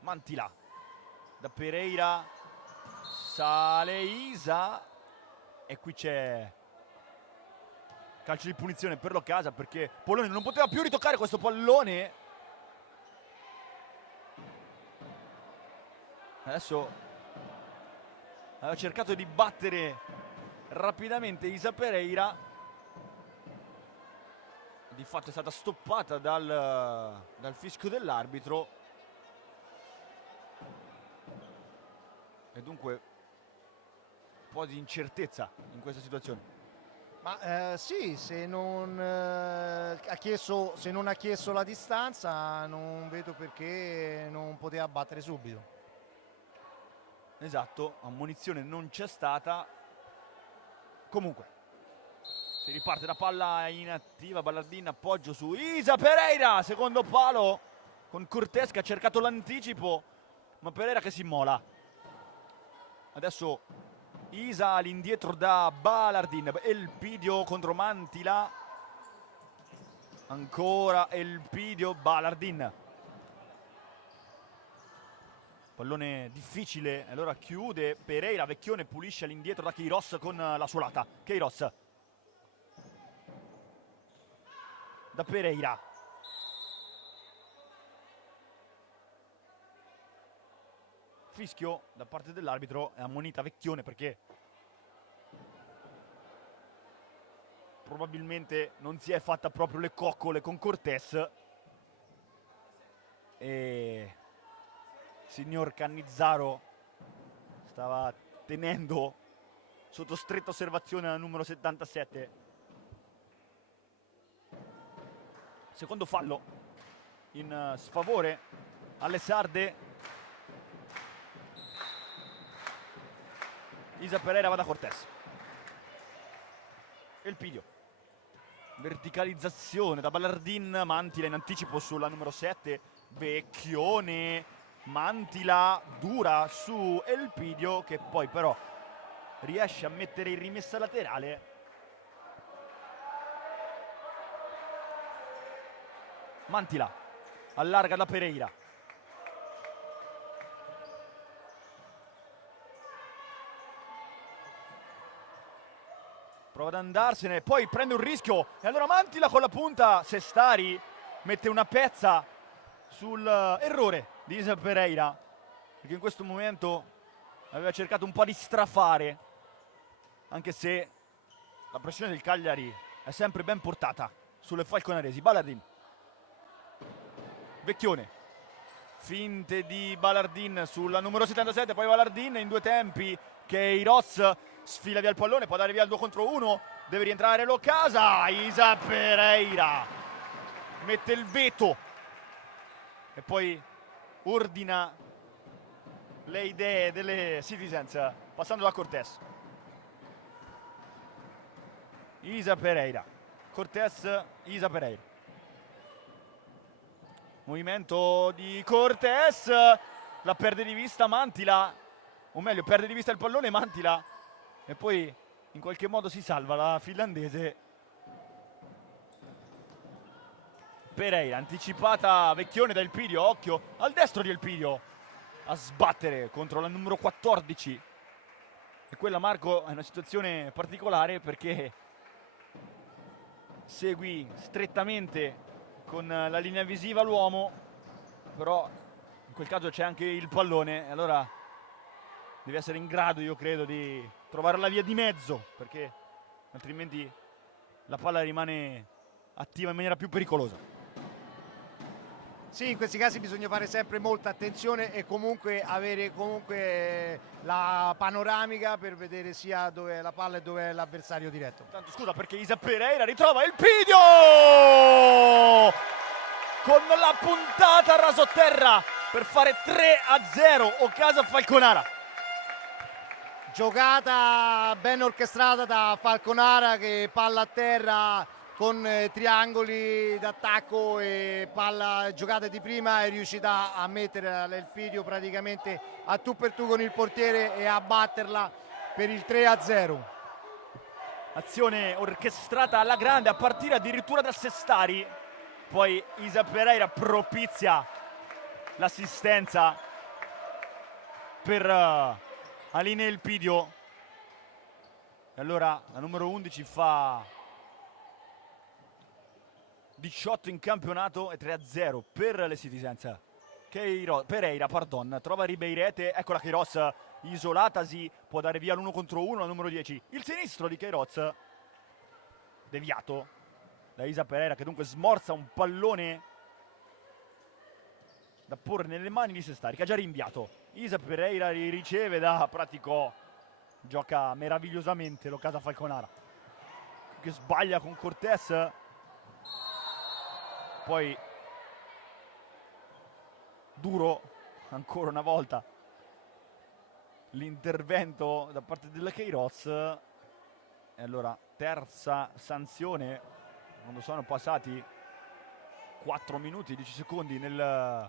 Mantila da Pereira, sale Isa e qui c'è calcio di punizione per l'Ocasia perché Polloni non poteva più ritoccare questo pallone. Adesso aveva cercato di battere rapidamente Isa Pereira, di fatto è stata stoppata dal fischio dell'arbitro e dunque un po' di incertezza in questa situazione. Ma sì, se non ha chiesto la distanza non vedo perché non poteva battere subito. Esatto, ammonizione non c'è stata. Comunque si riparte da palla inattiva, Ballardin, appoggio su Isa Pereira, secondo palo con Cortés che ha cercato l'anticipo, ma Pereira che si immola. Adesso Isa all'indietro da Ballardin, Elpidio contro Mantila, ancora Elpidio, Ballardin. Pallone difficile, allora chiude Pereira, Vecchione pulisce all'indietro da Queiroz con la suolata. Queiroz da Pereira. Fischio da parte dell'arbitro, è ammonita Vecchione perché probabilmente non si è fatta proprio le coccole con Cortés e signor Cannizzaro stava tenendo sotto stretta osservazione la numero 77. Secondo fallo in sfavore alle sarde. Isa Pereira va da Cortés. Elpidio, verticalizzazione da Ballardin, Mantila in anticipo sulla numero 7, Vecchione, Mantila dura su Elpidio che poi però riesce a mettere in rimessa laterale. Mantila allarga da Pereira. Prova ad andarsene, poi prende un rischio e allora Mantila con la punta. Sestari mette una pezza sull'errore di Isa Pereira, perché in questo momento aveva cercato un po' di strafare, anche se la pressione del Cagliari è sempre ben portata sulle falconaresi. Ballardin, Vecchione, finte di Ballardin sulla numero 77, poi Ballardin in due tempi. Queiroz sfila via il pallone, può dare via il 2 contro 1, deve rientrare l'Ocasia. Isa Pereira mette il veto e poi ordina le idee delle Citizens passando da Cortés. Isa Pereira, Cortés, Isa Pereira, movimento di Cortés, la perde di vista Mantila, o meglio perde di vista il pallone Mantila e poi in qualche modo si salva la finlandese. Pereira, anticipata Vecchione da Elpidio, occhio al destro di Elpidio a sbattere contro la numero 14. E quella, Marco, è una situazione particolare perché segui strettamente con la linea visiva l'uomo, però in quel caso c'è anche il pallone e allora devi essere in grado, io credo, di trovare la via di mezzo, perché altrimenti la palla rimane attiva in maniera più pericolosa. Sì, in questi casi bisogna fare sempre molta attenzione e comunque avere la panoramica per vedere sia dove è la palla e dove è l'avversario diretto. Tanto scusa perché Isa Pereira ritrova il Pidio con la puntata rasotterra per fare 3-0 Ocasa Falconara. Giocata ben orchestrata da Falconara, che palla a terra con triangoli d'attacco e palla giocate di prima è riuscita a mettere l'Elpidio praticamente a tu per tu con il portiere e a batterla per il 3-0. Azione orchestrata alla grande a partire addirittura da Sestari, poi Isa Pereira propizia l'assistenza per Aline Elpidio e allora la numero 11 fa 18 in campionato e 3-0 per le Citizens. Pereira, trova Ribeirete, eccola Queiroz isolatasi, può dare via l'1 contro 1 al numero 10. Il sinistro di Queiroz, deviato da Isa Pereira, che dunque smorza un pallone da porre nelle mani di Sestari, che ha già rinviato. Isa Pereira riceve da Praticò, gioca meravigliosamente l'Ocasa Falconara, che sbaglia con Cortés. Poi duro ancora una volta l'intervento da parte della Queiroz e allora terza sanzione quando sono passati 4 minuti e 10 secondi nel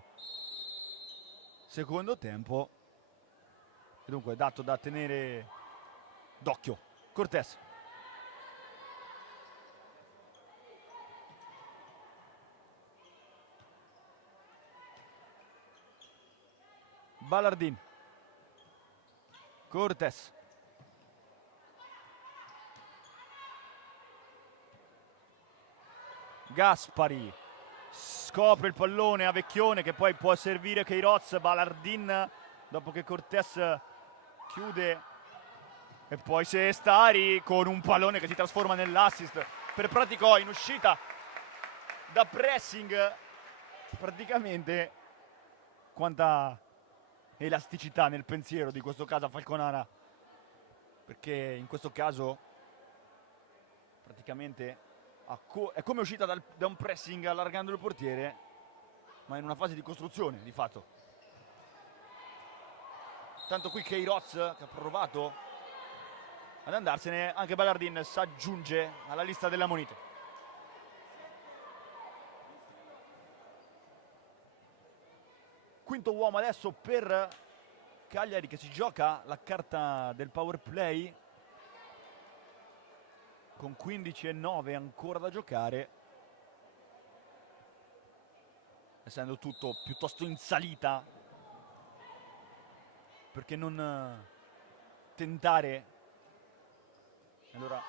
secondo tempo e dunque è dato da tenere d'occhio. Cortés, Ballardin, Cortés, Gaspari, scopre il pallone a Vecchione che poi può servire Queiroz. Ballardin dopo che Cortés chiude e poi Sestari con un pallone che si trasforma nell'assist per Praticò in uscita da pressing. Praticamente quanta elasticità nel pensiero di questo caso a Falconara, perché in questo caso praticamente è come uscita da un pressing allargando il portiere, ma in una fase di costruzione di fatto. Tanto qui Queiroz che ha provato ad andarsene, anche Ballardin si aggiunge alla lista delle ammonite. Quinto uomo adesso per Cagliari, che si gioca la carta del power play con 15:09 ancora da giocare, essendo tutto piuttosto in salita, perché non tentare? Allora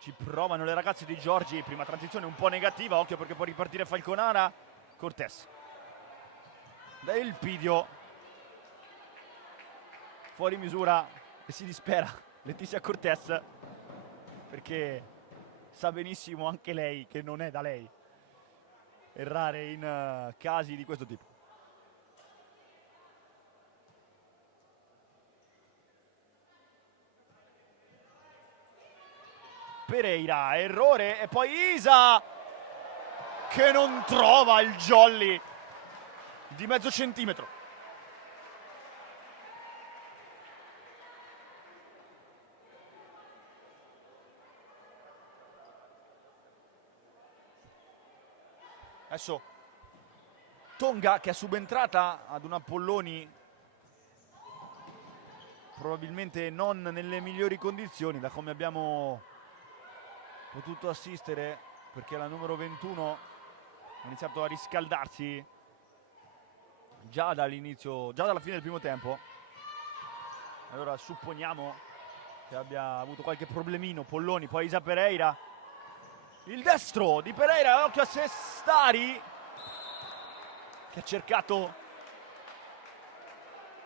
ci provano le ragazze di Giorgi, prima transizione un po' negativa, occhio perché può ripartire Falconara. Cortés da Elpidio, fuori misura e si dispera Letizia Cortés, perché sa benissimo anche lei che non è da lei errare in casi di questo tipo. Pereira, errore e poi Isa che non trova il jolly di mezzo centimetro. Adesso Tonga che è subentrata ad una Polloni probabilmente non nelle migliori condizioni da come abbiamo potuto assistere, perché la numero 21 ha iniziato a riscaldarsi già dall'inizio, già dalla fine del primo tempo. Allora supponiamo che abbia avuto qualche problemino Polloni, poi Isa Pereira. Il destro di Pereira, occhio a Sestari che ha cercato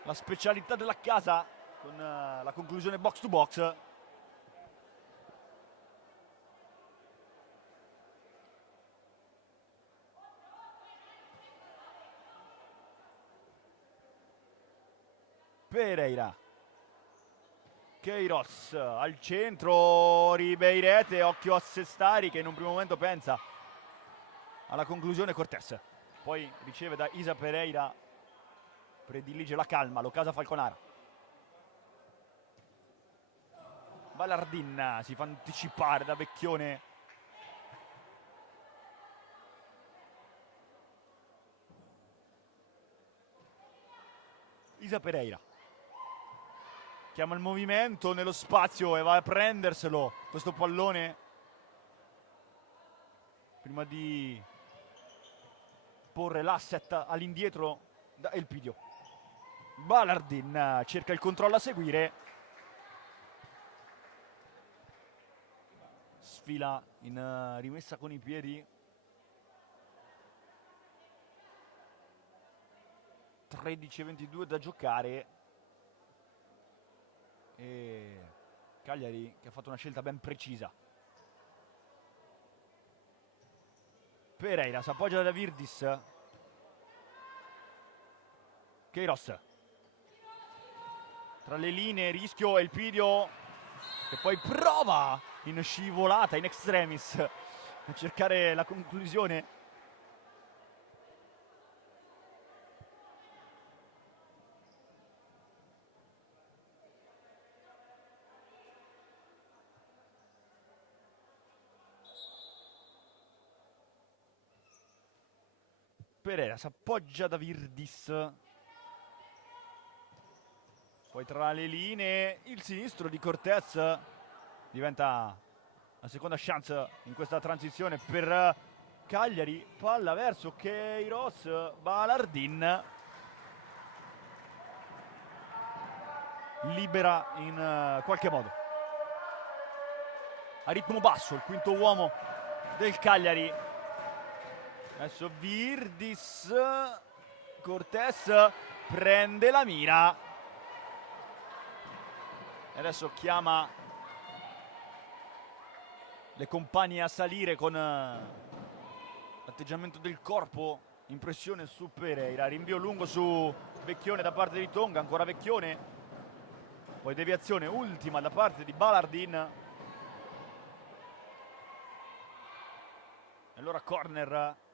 la specialità della casa con la conclusione box to box. Pereira, Queiroz al centro, Ribeirete, occhio a Sestari che in un primo momento pensa alla conclusione. Cortés poi riceve da Isa Pereira, predilige la calma, lo casa Falconara. Balardin si fa anticipare da Vecchione. Isa Pereira chiama il movimento nello spazio e va a prenderselo questo pallone prima di porre l'asset all'indietro da Elpidio. Balardin cerca il controllo a seguire, sfila in rimessa con i piedi. 13:22 da giocare e Cagliari che ha fatto una scelta ben precisa. Pereira si appoggia da Virdis. Queiroz tra le linee, rischio, Elpidio che poi prova in scivolata in extremis a cercare la conclusione. Pereira si appoggia da Virdis, poi tra le linee il sinistro di Cortés diventa la seconda chance in questa transizione per Cagliari. Palla verso Queiroz, Balardin libera in qualche modo a ritmo basso il quinto uomo del Cagliari. Adesso Virdis, Cortés prende la mira e adesso chiama le compagne a salire con l'atteggiamento del corpo, impressione su Pereira, rinvio lungo su Vecchione da parte di Tonga, ancora Vecchione, poi deviazione ultima da parte di Balardin e allora corner.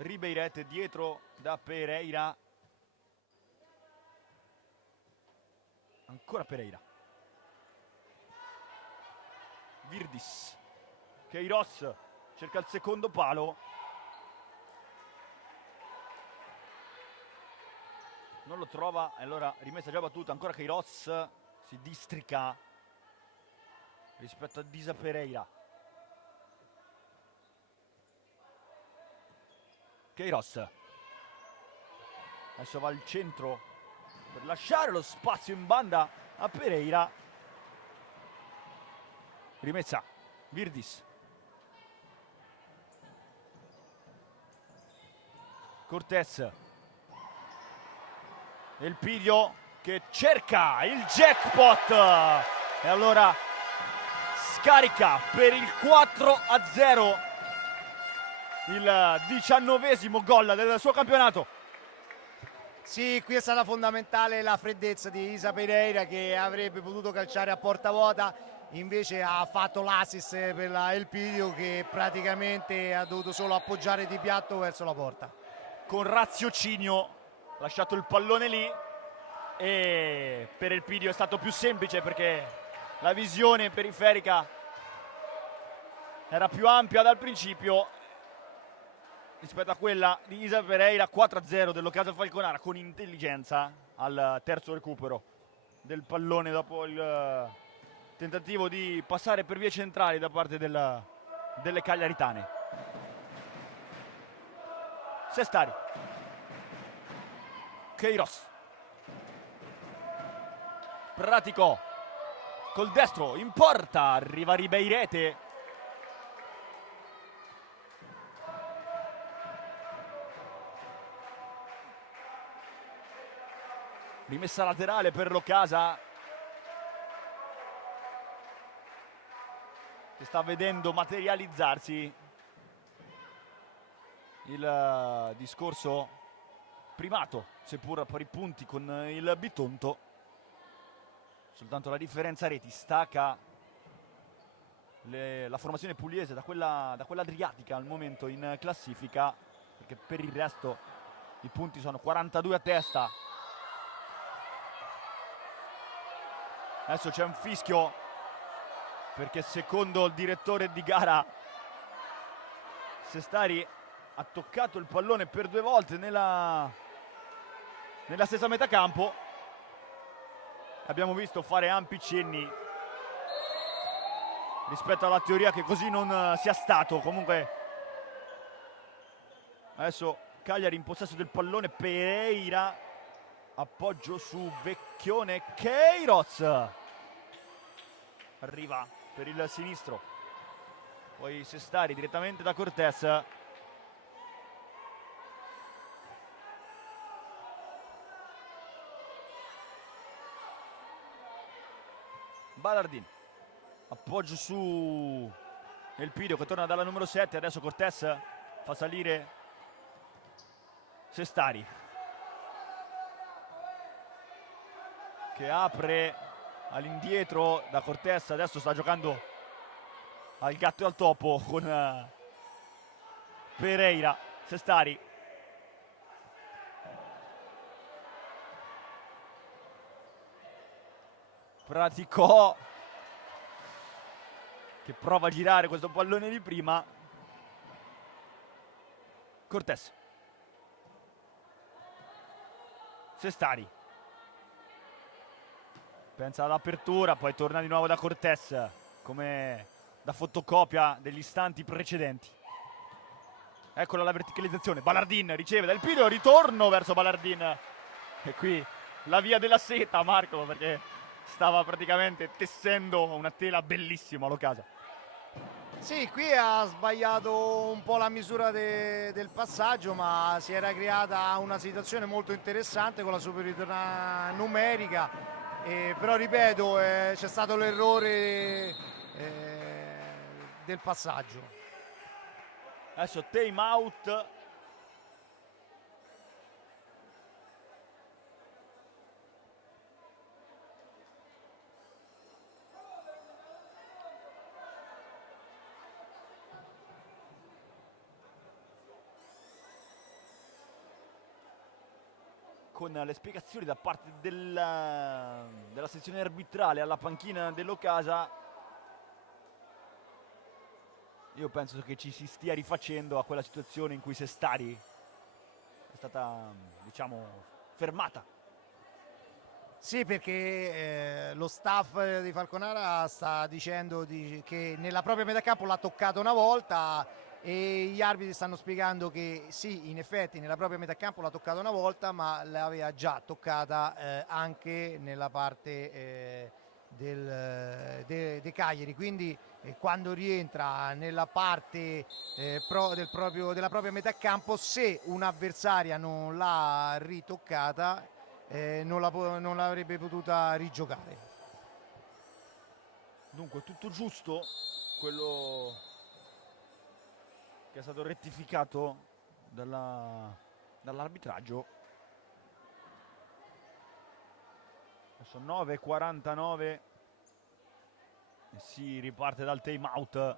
Ribeirete dietro da Pereira, ancora Pereira, Virdis, Queiroz cerca il secondo palo, non lo trova e allora rimessa già battuta, ancora Queiroz si districa rispetto a Isa Pereira. Queiroz adesso va al centro per lasciare lo spazio in banda a Pereira. Rimessa Virdis, Cortés, Elpidio che cerca il jackpot e allora scarica per il 4-0, il 19° gol del suo campionato. Sì, qui è stata fondamentale la freddezza di Isa Pereira che avrebbe potuto calciare a porta vuota, invece ha fatto l'assist per Elpidio che praticamente ha dovuto solo appoggiare di piatto verso la porta. Con raziocinio ha lasciato il pallone lì e per Elpidio è stato più semplice perché la visione periferica era più ampia dal principio rispetto a quella di Isa Pereira. 4-0 dell'Occasio Falconara con intelligenza al terzo recupero del pallone dopo il tentativo di passare per vie centrali da parte delle cagliaritane. Sestari, Queiroz, Praticò col destro in porta, arriva Ribeirete. Rimessa laterale per l'Ocasa. Si sta vedendo materializzarsi il discorso primato, seppur per i punti con il Bitonto. Soltanto la differenza reti stacca la formazione pugliese da quella adriatica al momento in classifica, perché per il resto i punti sono 42 a testa. Adesso c'è un fischio perché secondo il direttore di gara Sestari ha toccato il pallone per 2 volte nella stessa metà campo. Abbiamo visto fare ampi cenni rispetto alla teoria che così non sia stato. Comunque adesso Cagliari in possesso del pallone, Pereira, appoggio su Vecchione, Queiroz arriva per il sinistro, poi Sestari direttamente da Cortés. Ballardin, appoggio su Elpidio che torna dalla numero 7, adesso Cortés fa salire Sestari che apre all'indietro da Cortés, adesso sta giocando al gatto e al topo con Pereira. Sestari Praticò che prova a girare questo pallone di prima. Cortés, Sestari pensa all'apertura, poi torna di nuovo da Cortés come da fotocopia degli istanti precedenti. Eccola la verticalizzazione, Ballardin riceve dal Pido, ritorno verso Ballardin e qui la via della seta, Marco, perché stava praticamente tessendo una tela bellissima all'Ocasa. Sì, qui ha sbagliato un po' la misura del passaggio, ma si era creata una situazione molto interessante con la superiorità numerica, però ripeto c'è stato l'errore del passaggio. Adesso time out. Con le spiegazioni da parte della sezione arbitrale alla panchina dell'Ocasa, io penso che ci si stia rifacendo a quella situazione in cui Sestari è stata, diciamo, fermata. Sì, perché lo staff di Falconara sta dicendo che nella propria metà campo l'ha toccata una volta e gli arbitri stanno spiegando che sì, in effetti nella propria metà campo l'ha toccata una volta, ma l'aveva già toccata anche nella parte dei Cagliari, quindi quando rientra nella parte della propria metà campo, se un'avversaria non l'ha ritoccata non l'avrebbe potuta rigiocare. Dunque tutto giusto quello che è stato rettificato dall'arbitraggio. Adesso 9:49 e si riparte dal time out.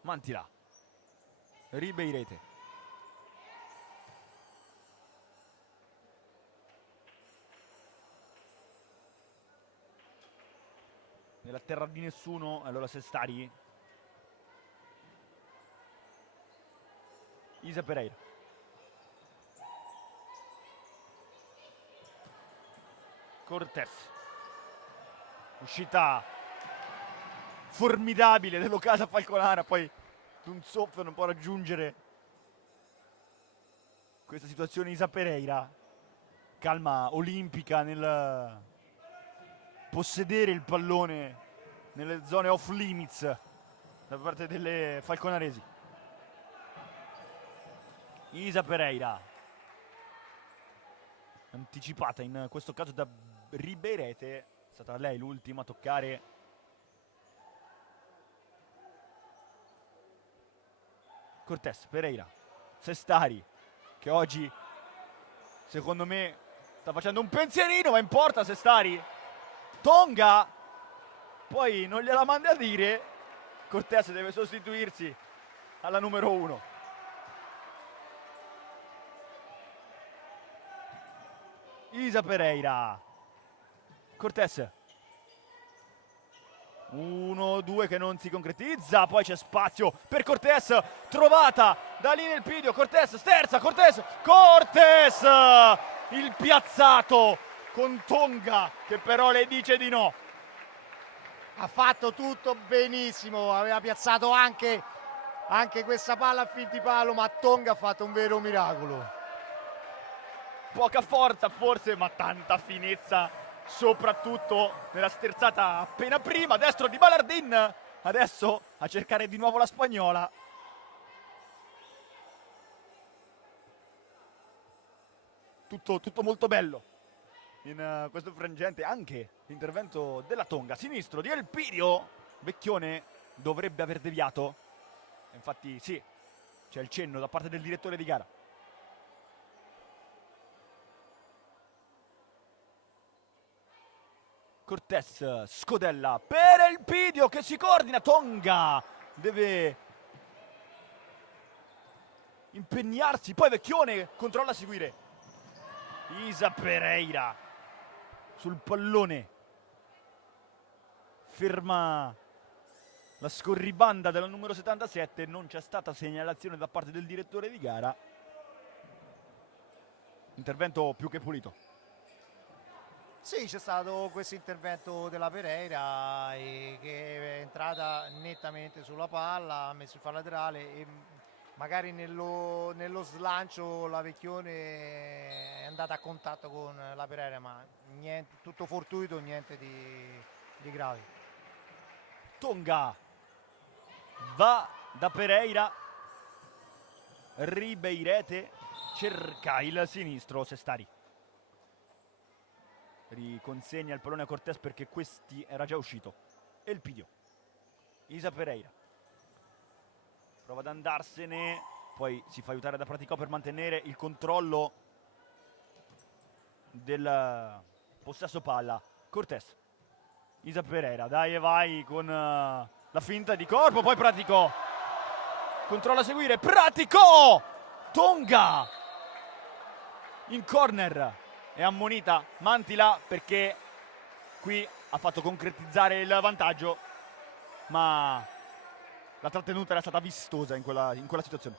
Mantila, Ribeirete, nella terra di nessuno, allora Sestari, Isa Pereira, Cortés, uscita formidabile dell'Ocasa Falconara, poi un soffio non può raggiungere questa situazione Isa Pereira, calma olimpica nel possedere il pallone nelle zone off limits da parte delle falconaresi. Isa Pereira, anticipata in questo caso da Ribeirete, è stata lei l'ultima a toccare. Cortés, Pereira, Sestari, che oggi secondo me sta facendo un pensierino, va in porta Sestari. Tonga, poi non gliela manda a dire, Cortés deve sostituirsi alla numero 1. Isa Pereira, Cortés, 1-2 che non si concretizza, poi c'è spazio per Cortés, trovata da lì nel pidio, Cortés sterza, Cortés, il piazzato con Tonga che però le dice di no. Ha fatto tutto benissimo, aveva piazzato anche questa palla a Fittipaldo, ma Tonga ha fatto un vero miracolo. Poca forza forse, ma tanta finezza, soprattutto nella sterzata appena prima. Destro di Ballardin, adesso a cercare di nuovo la spagnola. Tutto molto bello in questo frangente, anche l'intervento della Tonga. Sinistro di Elpidio, Vecchione dovrebbe aver deviato, infatti sì, c'è il cenno da parte del direttore di gara. Cortés, scodella per Elpidio che si coordina, Tonga deve impegnarsi, poi Vecchione controlla a seguire. Isa Pereira sul pallone, ferma la scorribanda della numero 77, non c'è stata segnalazione da parte del direttore di gara. Intervento più che pulito. Sì, c'è stato questo intervento della Pereira che è entrata nettamente sulla palla, ha messo il fallo laterale e magari nello slancio la Vecchione è andata a contatto con la Pereira, ma niente, tutto fortuito, niente di grave. Tonga va da Pereira, Ribeirete cerca il sinistro, Sestari riconsegna il pallone a Cortés perché questi era già uscito. Elpidio, Isa Pereira prova ad andarsene, poi si fa aiutare da Praticò per mantenere il controllo del possesso palla. Cortés, Isa Pereira, dai e vai con la finta di corpo, poi Praticò controlla a seguire, Praticò, Tonga in corner, è ammonita Mantila perché qui ha fatto concretizzare il vantaggio, ma la trattenuta era stata vistosa in quella situazione.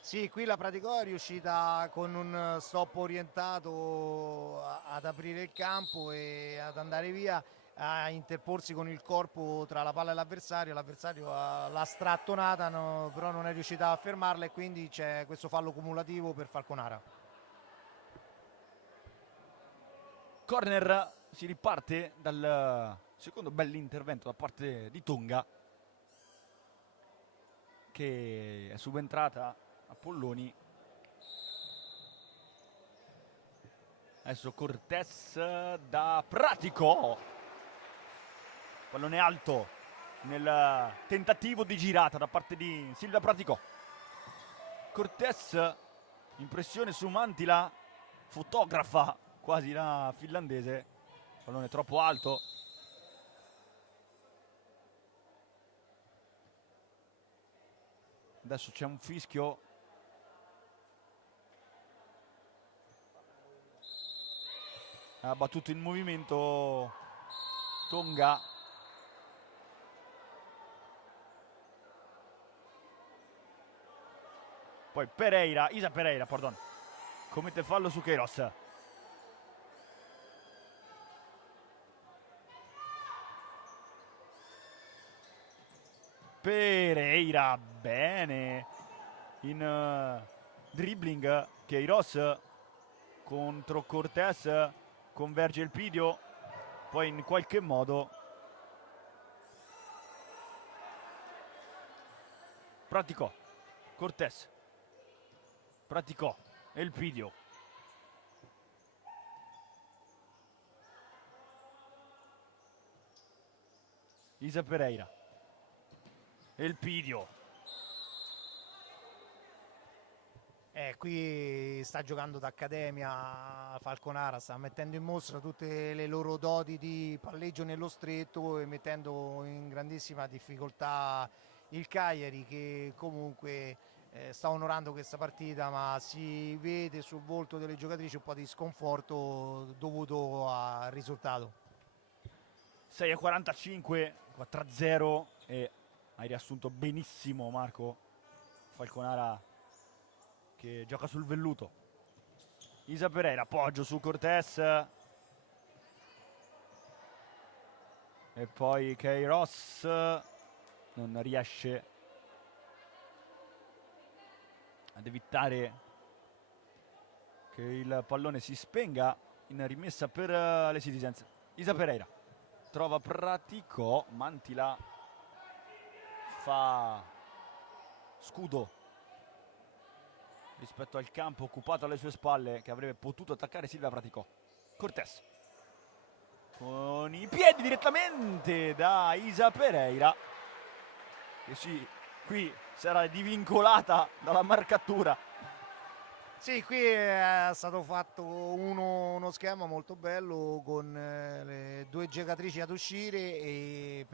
Sì, qui la Praticò è riuscita con un stop orientato ad aprire il campo e ad andare via, a interporsi con il corpo tra la palla e l'avversario l'ha strattonata, però non è riuscita a fermarla e quindi c'è questo fallo cumulativo per Falconara. Corner, si riparte dal secondo bell'intervento da parte di Tonga, che è subentrata a Polloni. Adesso Cortés da Praticò, pallone alto nel tentativo di girata da parte di Silvia Praticò. Cortés, impressione su Mantila, fotografa quasi la finlandese, pallone troppo alto. Adesso c'è un fischio. Ha battuto in movimento Tonga. Poi Pereira, Isa Pereira, pardon, commette fallo su Queiroz. Pereira, bene, in dribbling Queiroz contro Cortés, converge il pidio, poi in qualche modo praticò Cortés, praticò il pidio, Isa Pereira, il pidio. Qui sta giocando d'accademia Falconara, sta mettendo in mostra tutte le loro doti di palleggio nello stretto e mettendo in grandissima difficoltà il Cagliari, che comunque sta onorando questa partita, ma si vede sul volto delle giocatrici un po' di sconforto dovuto al risultato. 6:45, 4-0 e hai riassunto benissimo, Marco. Falconara che gioca sul velluto. Isa Pereira, appoggio su Cortés. E poi Queiroz non riesce ad evitare che il pallone si spenga in rimessa per le Citizens. Isa Pereira trova Praticò, Mantila fa scudo rispetto al campo occupato alle sue spalle, che avrebbe potuto attaccare Silvia Praticò. Cortés con i piedi direttamente da Isa Pereira, che sì, qui sarà divincolata dalla marcatura. Sì, qui è stato fatto uno schema molto bello con le due giocatrici ad uscire e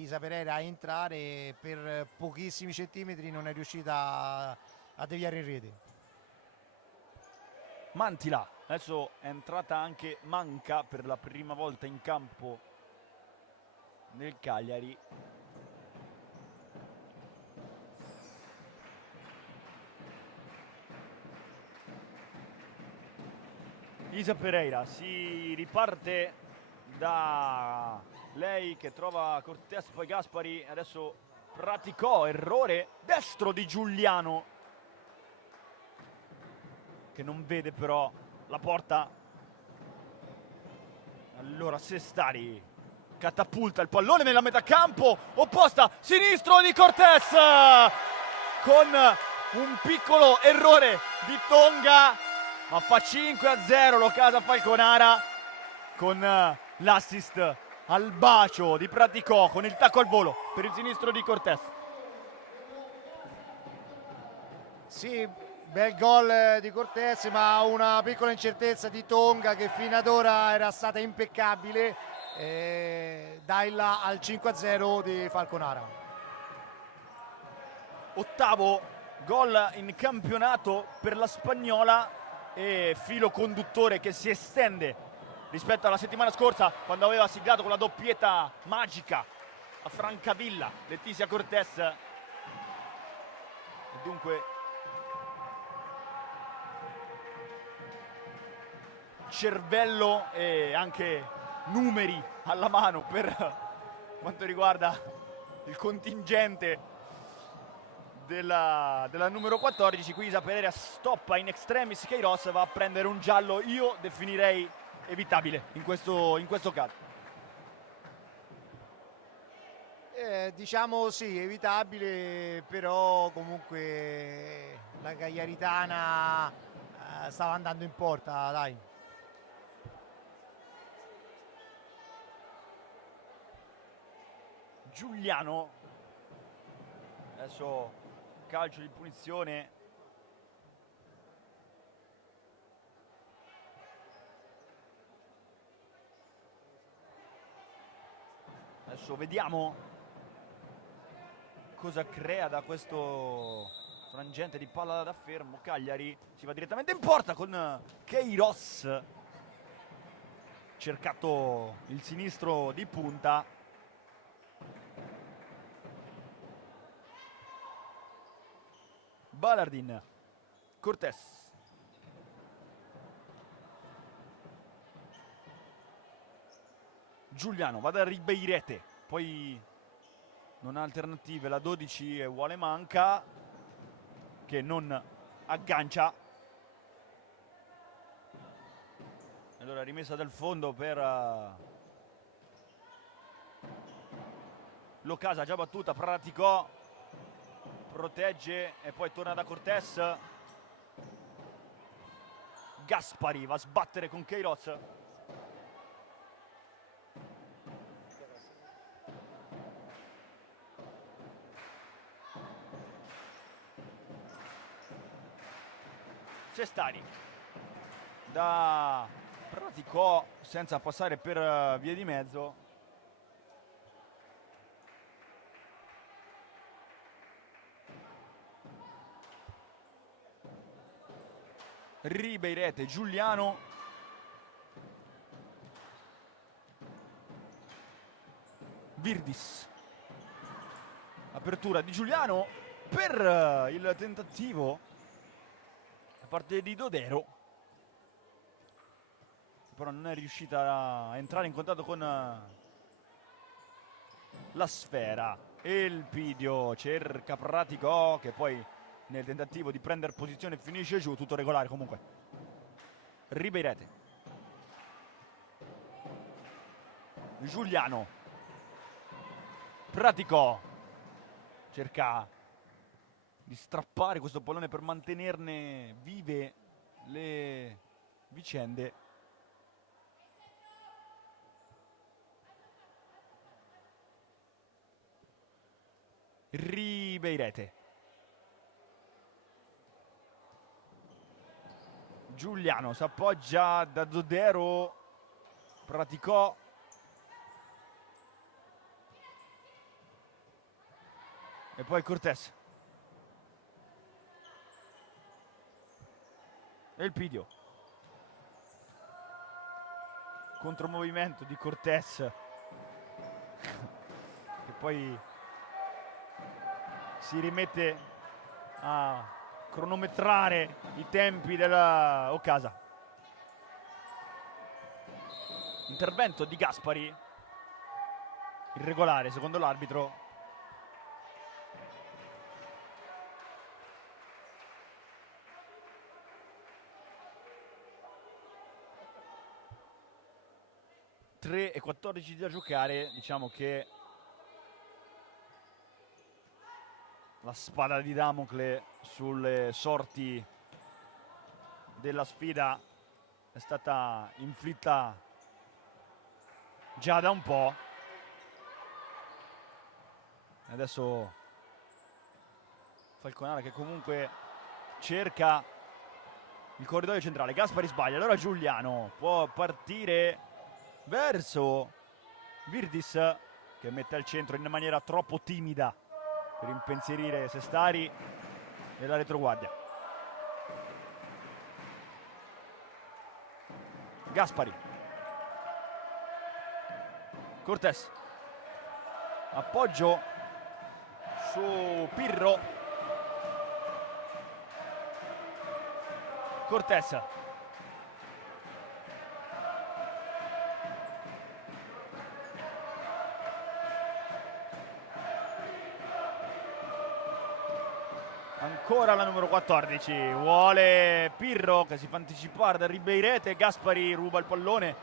Isa Pereira a entrare, per pochissimi centimetri non è riuscita a deviare in rete. Mantila, adesso è entrata anche Manca per la prima volta in campo nel Cagliari. Isa Pereira si riparte da lei che trova Cortés, poi Gaspari, adesso Praticò, errore destro di Giuliano che non vede però la porta. Allora Sestari catapulta il pallone nella metà campo opposta, sinistro di Cortés, con un piccolo errore di Tonga, ma fa 5-0 lo casa Falconara con l'assist al bacio di Praticò, con il tacco al volo per il sinistro di Cortés. Sì, bel gol di Cortés, ma una piccola incertezza di Tonga che fino ad ora era stata impeccabile. Dai là al 5-0 di Falconara. Ottavo gol in campionato per la spagnola e filo conduttore che si estende rispetto alla settimana scorsa, quando aveva siglato con la doppietta magica a Francavilla Letizia Cortés. E dunque cervello e anche numeri alla mano per quanto riguarda il contingente della numero 14. Qui Isa Pereira stoppa in extremis Queiroz, va a prendere un giallo, io definirei evitabile in questo caso. Diciamo sì, evitabile, però comunque la cagliaritana stava andando in porta, dai. Giuliano, adesso calcio di punizione. Adesso vediamo cosa crea da questo frangente di palla da fermo. Cagliari si va direttamente in porta con Queiroz, cercato il sinistro di punta. Balardin, Cortés, Giuliano va da Ribeirete, poi non ha alternative, la 12 e vuole Manca che non aggancia. Allora rimessa dal fondo per Locasa, già battuta, Praticò protegge e poi torna da Cortés. Gaspari va a sbattere con Queiroz. Sestari da Praticò senza passare per via di mezzo. Ribeirete, Giuliano, Virdis, apertura di Giuliano per il tentativo da parte di Dodero, però non è riuscita a entrare in contatto con la sfera. Elpidio cerca Praticò, che poi nel tentativo di prendere posizione finisce giù, tutto regolare comunque. Ribeirete, Giuliano, Praticò cerca di strappare questo pallone per mantenerne vive le vicende. Ribeirete, Giuliano si appoggia da Dodero, Praticò, e poi Cortés. Elpidio, contromovimento di Cortés che poi si rimette a cronometrare i tempi della Locasa. Intervento di Gaspari, irregolare secondo l'arbitro. E 14 da giocare, diciamo che la spada di Damocle sulle sorti della sfida è stata inflitta già da un po'. Adesso Falconara che comunque cerca il corridoio centrale. Gaspari sbaglia, allora Giuliano può partire verso Virdis, che mette al centro in maniera troppo timida per impensierire Sestari e la retroguardia. Gaspari, Cortés, appoggio su Pirro, Cortés, ancora la numero 14, vuole Pirro che si fa anticipare da Ribeirete. Gaspari ruba il pallone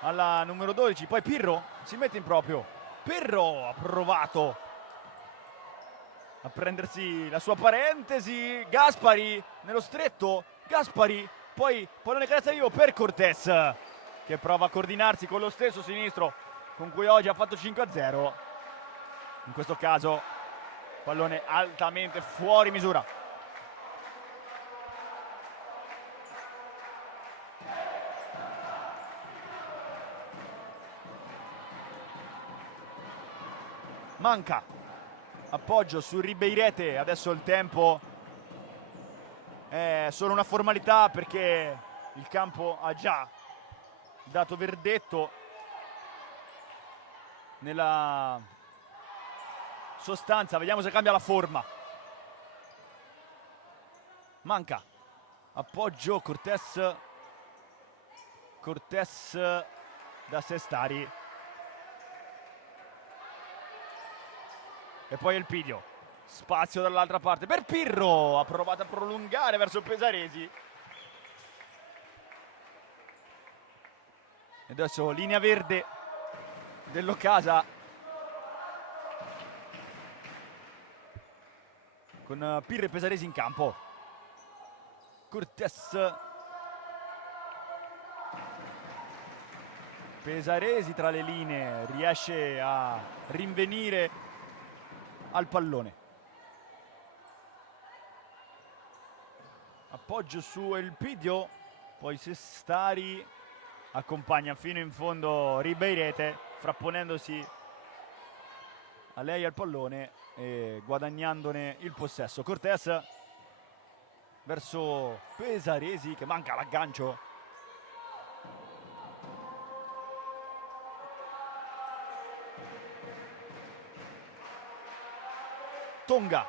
alla numero 12, poi Pirro si mette in proprio. Pirro ha provato a prendersi la sua parentesi. Gaspari nello stretto, Gaspari, poi pallone canestro vivo per Cortés, che prova a coordinarsi con lo stesso sinistro con cui oggi ha fatto 5-0. In questo caso pallone altamente fuori misura. Manca appoggio su Ribeirete. Adesso il tempo è solo una formalità perché il campo ha già dato verdetto nella sostanza. Vediamo se cambia la forma. Manca appoggio Cortés da Sestari e poi Elpidio, spazio dall'altra parte per Pirro, ha provato a prolungare verso Pesaresi. Adesso linea verde dell'Occasa con Pirro e Pesaresi in campo. Cortés, Pesaresi tra le linee riesce a rinvenire al pallone. Appoggio su Elpidio, poi Sestari accompagna fino in fondo Ribeirete, frapponendosi a lei al pallone e guadagnandone il possesso. Cortés verso Pesaresi che manca l'aggancio. Tonga,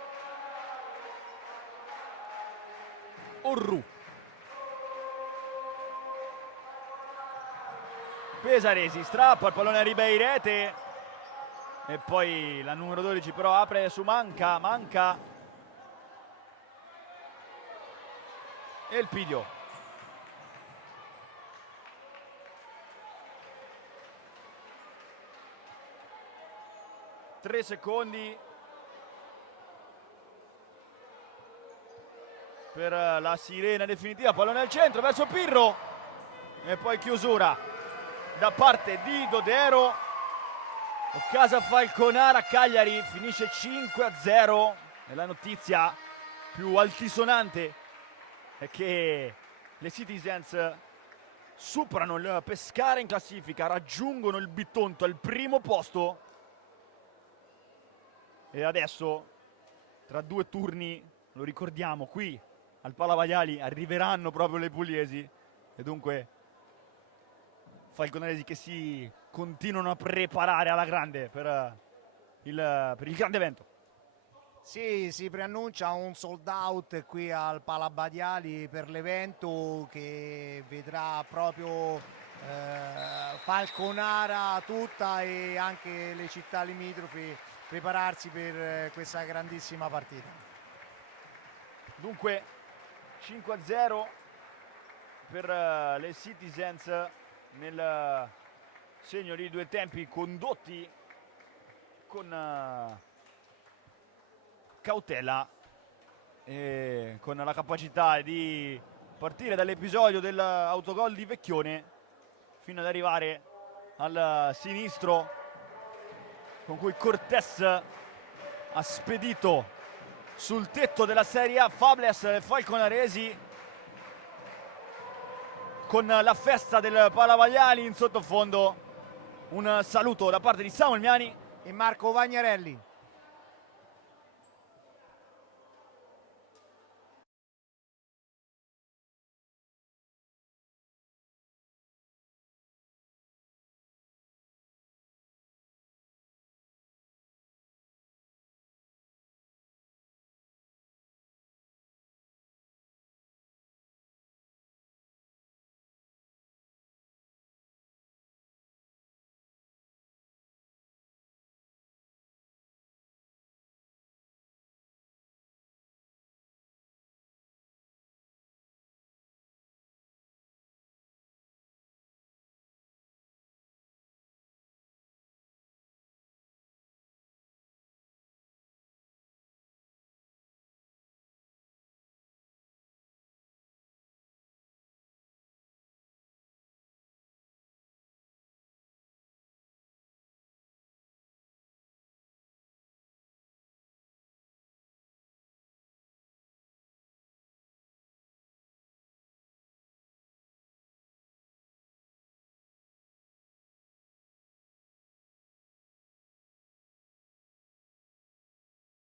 Orru, Pesaresi strappa il pallone a Ribeirete e poi la numero 12 però apre su manca Elpidio. Tre secondi per la sirena definitiva, pallone al centro verso Pirro e poi chiusura da parte di Dodero. Occasa Falconara, Cagliari finisce 5-0 e la notizia più altisonante è che le Citizens superano il Pescara in classifica, raggiungono il Bitonto al primo posto e adesso tra 2 turni, lo ricordiamo, qui al Palavaiali arriveranno proprio le pugliesi e dunque falconaresi che si continuano a preparare alla grande per il grande evento. Sì, si preannuncia un sold out qui al Palavaiali per l'evento che vedrà proprio Falconara tutta e anche le città limitrofe prepararsi per questa grandissima partita. Dunque 5-0 per le Citizens nel segno di 2 tempi condotti con cautela e con la capacità di partire dall'episodio dell'autogol di Vecchione fino ad arrivare al sinistro con cui Cortés ha spedito sul tetto della Serie A Fables falconaresi con la festa del Palavaiali in sottofondo. Un saluto da parte di Samuel Miani E Marco Vagnarelli.